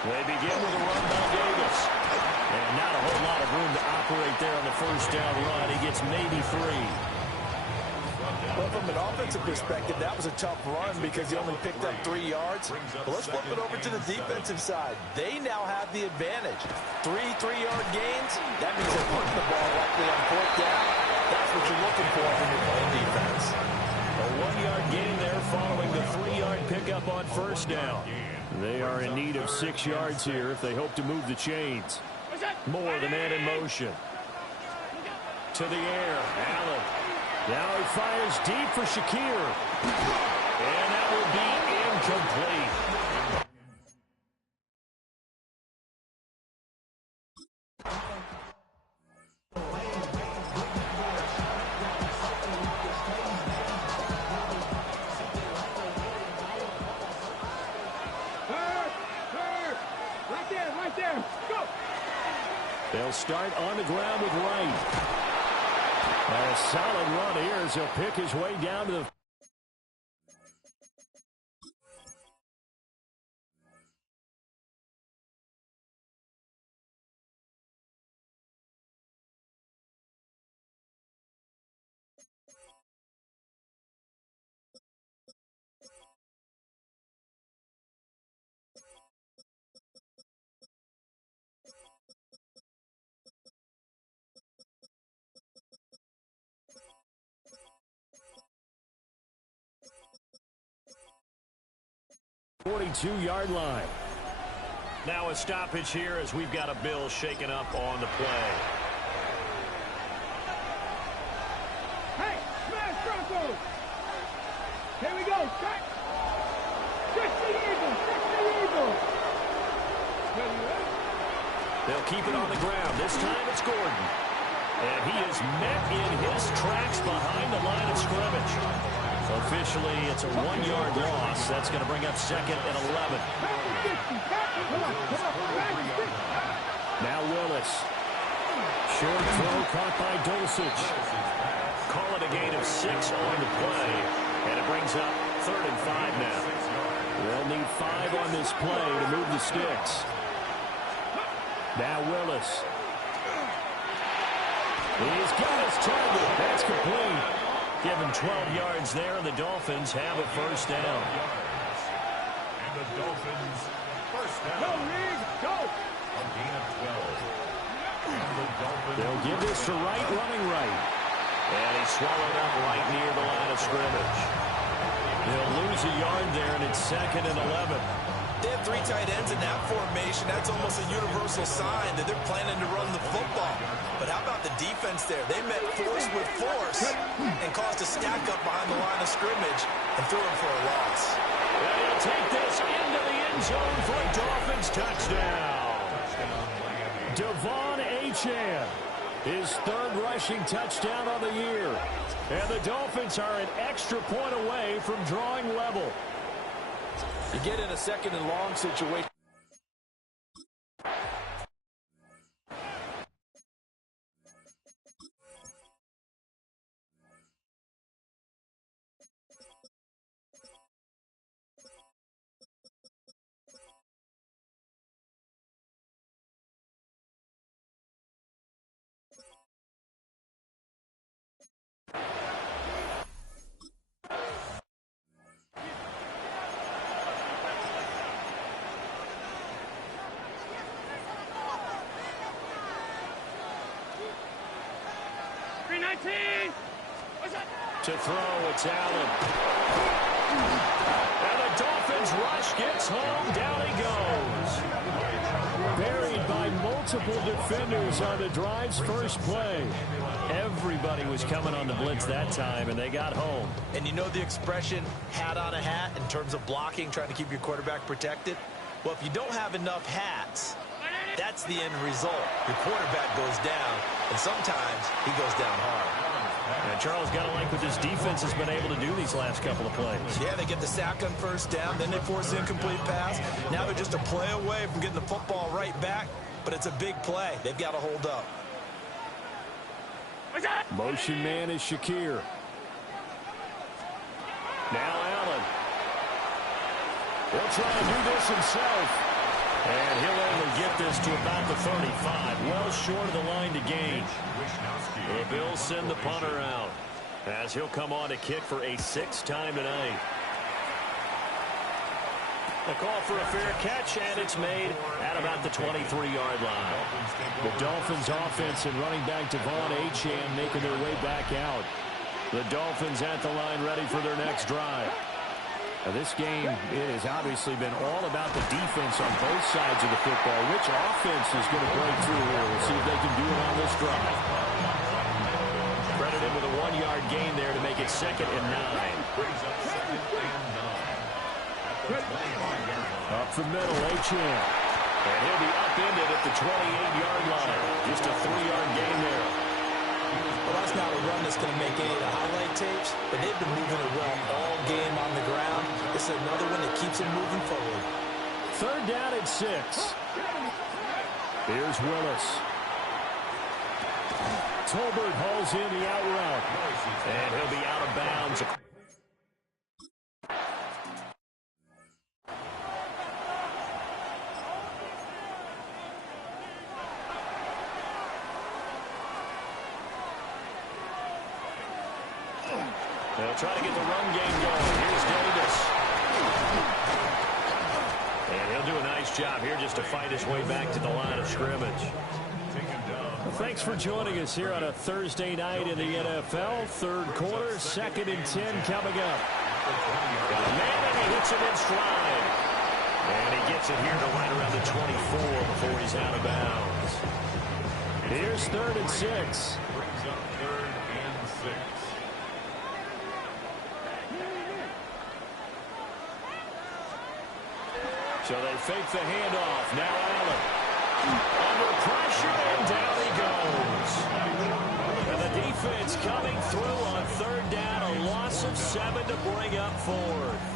they begin with a run by Davis. And not a whole lot of room to operate there on the first down run. He gets maybe 3. Well, from an offensive perspective, that was a tough run because he only picked up 3 yards. But let's flip it over to the defensive side. They now have the advantage. 3 3-yard gains. That means they're putting the ball likely on 4th down. That's what you're looking for when you're playing defense. A 1-yard gain there following the 3-yard pickup on first down. They are in need of 6 yards here if they hope to move the chains. Moore, the man in motion. To the air, Allen. Now he fires deep for Shakir. And that will be incomplete. Right there. Go. They'll start on the ground with Wright. A solid run here as he'll pick his way down to the... .42-yard line. Now a stoppage here as we've got a Bill shaken up on the play. Hey, smash Broncos. Here we go. Check. Check the Eagles. Check the Eagles. They'll keep it on the ground. This time it's Gordon. And he is met in his tracks behind the line of scrimmage. Officially, it's a 1-yard loss. That's going to bring up 2nd and 11. Now Willis. Short throw caught by Dulcich. Call it a gain of 6 on the play. And it brings up 3rd and 5 now. They'll need 5 on this play to move the sticks. Now Willis. He's got his target. That's complete. Give him 12 yards there, and the Dolphins have a first down. And the Dolphins first down. Go, Reed, go. A gain of 12. And the Dolphins... They'll give this to Wright, running right. And he swallowed up right near the line of scrimmage. They'll lose a yard there, and it's 2nd and 11. They have 3 tight ends in that formation. That's almost a universal sign that they're planning to run the football. But how about the defense there? They met force with force and caused a stack up behind the line of scrimmage and threw him for a loss. And he'll take this into the end zone for a Dolphins touchdown. Devon Achane, his 3rd rushing touchdown of the year. And the Dolphins are an extra point away from drawing level. You get in a 2nd and long situation. To throw, it's Allen. And the Dolphins rush gets home. Down he goes. Buried by multiple defenders on the drive's first play. Everybody was coming on the blitz that time, and they got home. And you know the expression, hat on a hat, in terms of blocking, trying to keep your quarterback protected? Well, if you don't have enough hats, that's the end result. Your quarterback goes down, and sometimes he goes down hard. And Charles, got to like what this defense has been able to do these last couple of plays. Yeah, they get the sack on first down, then they force the incomplete pass. Now they're just a play away from getting the football right back, but it's a big play. They've got to hold up. Motion man is Shakir. Now Allen. He'll try to do this himself. And he'll only get this to about the 35. Well short of the line to gain. The Bills send the punter out as he'll come on to kick for a 6th time tonight. A call for a fair catch, and it's made at about the 23-yard line. The Dolphins offense and running back Devon Achane making their way back out. The Dolphins at the line ready for their next drive. Now, this game, it has obviously been all about the defense on both sides of the football. Which offense is going to break through here? We'll see if they can do it on this drive. Credited with a 1-yard gain there to make it 2nd and 9. Up the middle, Achane. And he'll be upended at the 28-yard line. Just a 3-yard gain there. Well, that's not a run that's going to make any of the highlight tapes, but they've been moving it well all game on the ground. This is another one that keeps them moving forward. 3rd down and 6. Here's Willis. Tolbert hauls in the out route. And he'll be out of bounds. They'll try to get the run game going. Here's Davis. And he'll do a nice job here just to fight his way back to the line of scrimmage. Well, thanks for joining us here on a Thursday night in the NFL. 3rd quarter, 2nd and 10 coming up. Got a man and he hits him in stride. And he gets it here to right around the 24 before he's out of bounds. Here's 3rd and 6. Brings up 3rd and 6. So they fake the handoff. Now Allen. Under pressure, and down he goes. And the defense coming through on 3rd down. A loss of 7 to bring up 4th.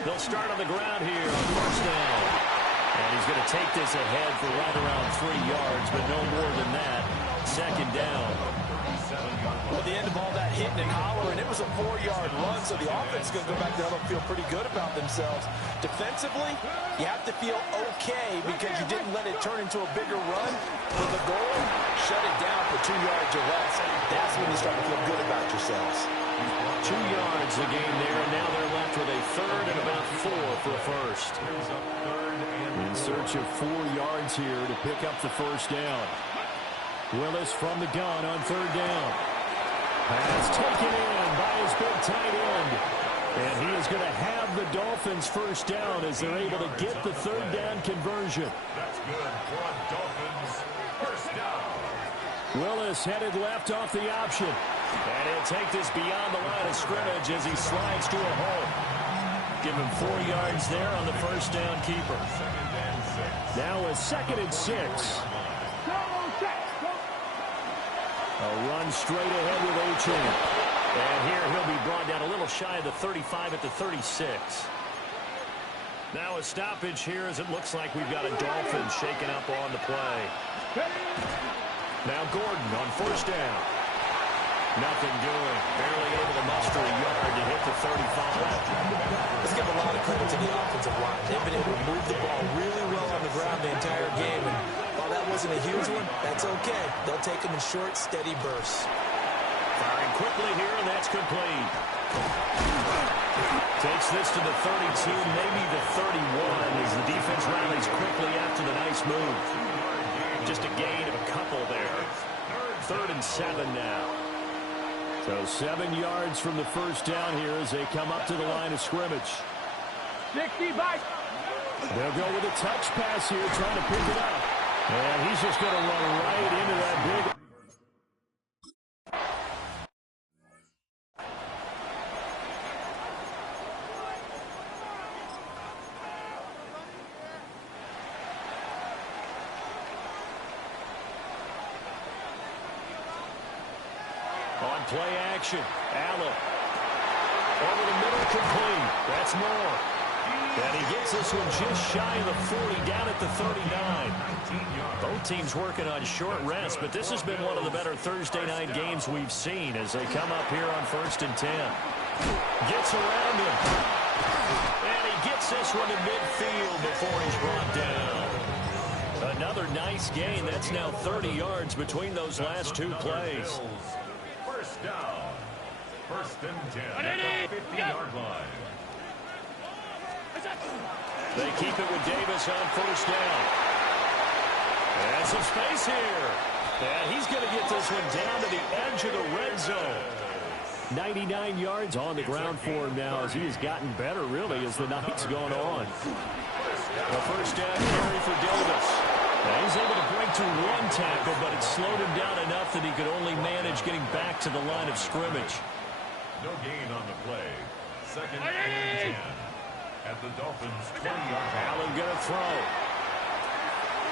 They'll start on the ground here on 1st down. And he's going to take this ahead for right around 3 yards, but no more than that. 2nd down. Well, the end of all that hitting and hollering, it was a 4-yard run, so the offense is going to go back there and feel pretty good about themselves. Defensively, you have to feel okay because you didn't let it turn into a bigger run. For the goal, shut it down for 2 yards or less. That's when you start to feel good about yourselves. 2 yards the game there, and now they're left with a 3rd and about 4 for a 1st. In search of 4 yards here to pick up the 1st down. Willis from the gun on 3rd down. Pass taken in by his big tight end. And he is going to have the Dolphins 1st down as they're able to get the 3rd down conversion. That's good for a Dolphins 1st down. Willis headed left off the option. And he'll take this beyond the line of scrimmage as he slides to a hole. Give him 4 yards there on the 1st down keeper. Now a 2nd and 6. A run straight ahead with Achane. And here he'll be brought down a little shy of the 35 at the 36. Now a stoppage here as it looks like we've got a Dolphin shaking up on the play. Now Gordon on 1st down. Nothing doing. Barely able to muster a yard to hit the 35. Let's give a lot of credit to the offensive line. They've been able to move the ball really well on the ground the entire game. And while that wasn't a huge one, that's okay. They'll take them in short, steady bursts. Firing quickly here, and that's complete. Takes this to the 32, maybe the 31, as the defense rallies quickly after the nice move. Just a gain of a couple there. 3rd and 7 now. So 7 yards from the 1st down here as they come up to the line of scrimmage. 60 by. They'll go with a touch pass here, trying to pick it up. And he's just going to run right into that big... play action. Allen. Over the middle, complete. That's more. And he gets this one just shy of the 40, down at the 39. Both teams working on short rest, but this has been one of the better Thursday night games we've seen as they come up here on 1st and 10. Gets around him. And he gets this one to midfield before he's brought down. Another nice gain. That's now 30 yards between those last two plays. First down. 1st and 10 at the 50-yard line. They keep it with Davis on 1st down. And some space here. And he's going to get this one down to the edge of the red zone. 99 yards on the ground for him now as he has gotten better, really, as the night's gone on. A 1st down carry for Davis. Now he's able to break through one tackle, but it slowed him down enough that he could only manage getting back to the line of scrimmage. No gain on the play. 2nd and 10 at the Dolphins' 20-yard line. Allen going to throw.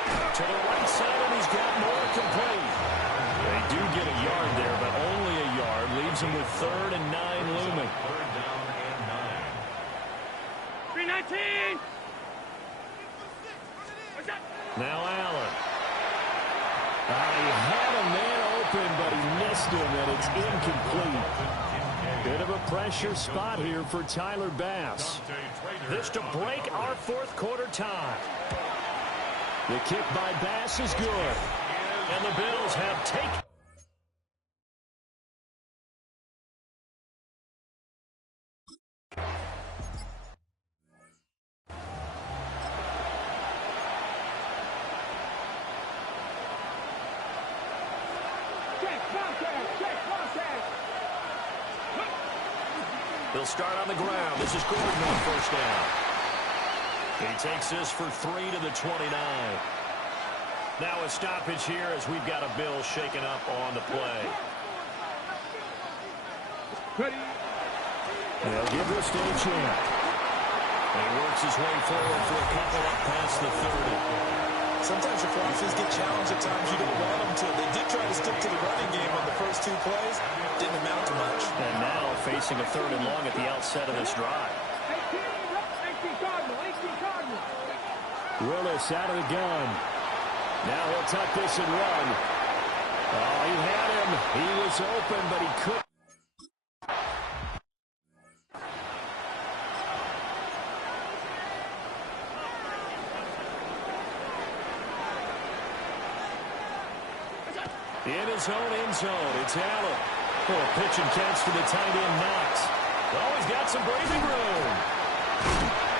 To the right side, and he's got more complete. They do get a yard there, but only a yard. Leaves him with 3rd and 9 looming. 3rd down and 9. 319. Now Allen. He had a man open, but he missed him, and it's incomplete. Bit of a pressure spot here for Tyler Bass. This to break our 4th quarter tie. The kick by Bass is good. And the Bills have taken. He'll start on the ground. This is Gordon on 1st down. He takes this for 3 to the 29. Now a stoppage here as we've got a Bill shaken up on the play. They'll give this to a champ. And he works his way forward for a couple up past the 30. Sometimes your offense get challenged at times you don't want them to. They did try to stick to the running game on the first 2 plays. Didn't amount to much. And now facing a 3rd and long at the outset of this drive. Willis out of the gun. Now he'll tuck this and run. Oh, he had him. He was open, but he couldn't. In his own end zone, it's Allen. Oh, pitch and catch to the tight end, Knox. Oh, he's got some breathing room.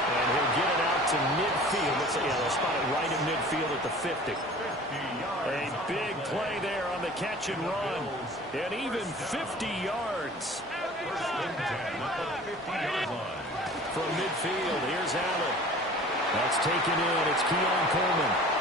And he'll get it out to midfield. Let's say, they'll spot it right in midfield at the 50. A big play there on the catch and run. And even 50 yards. From midfield, here's Allen. That's taken in. It's Keon Coleman.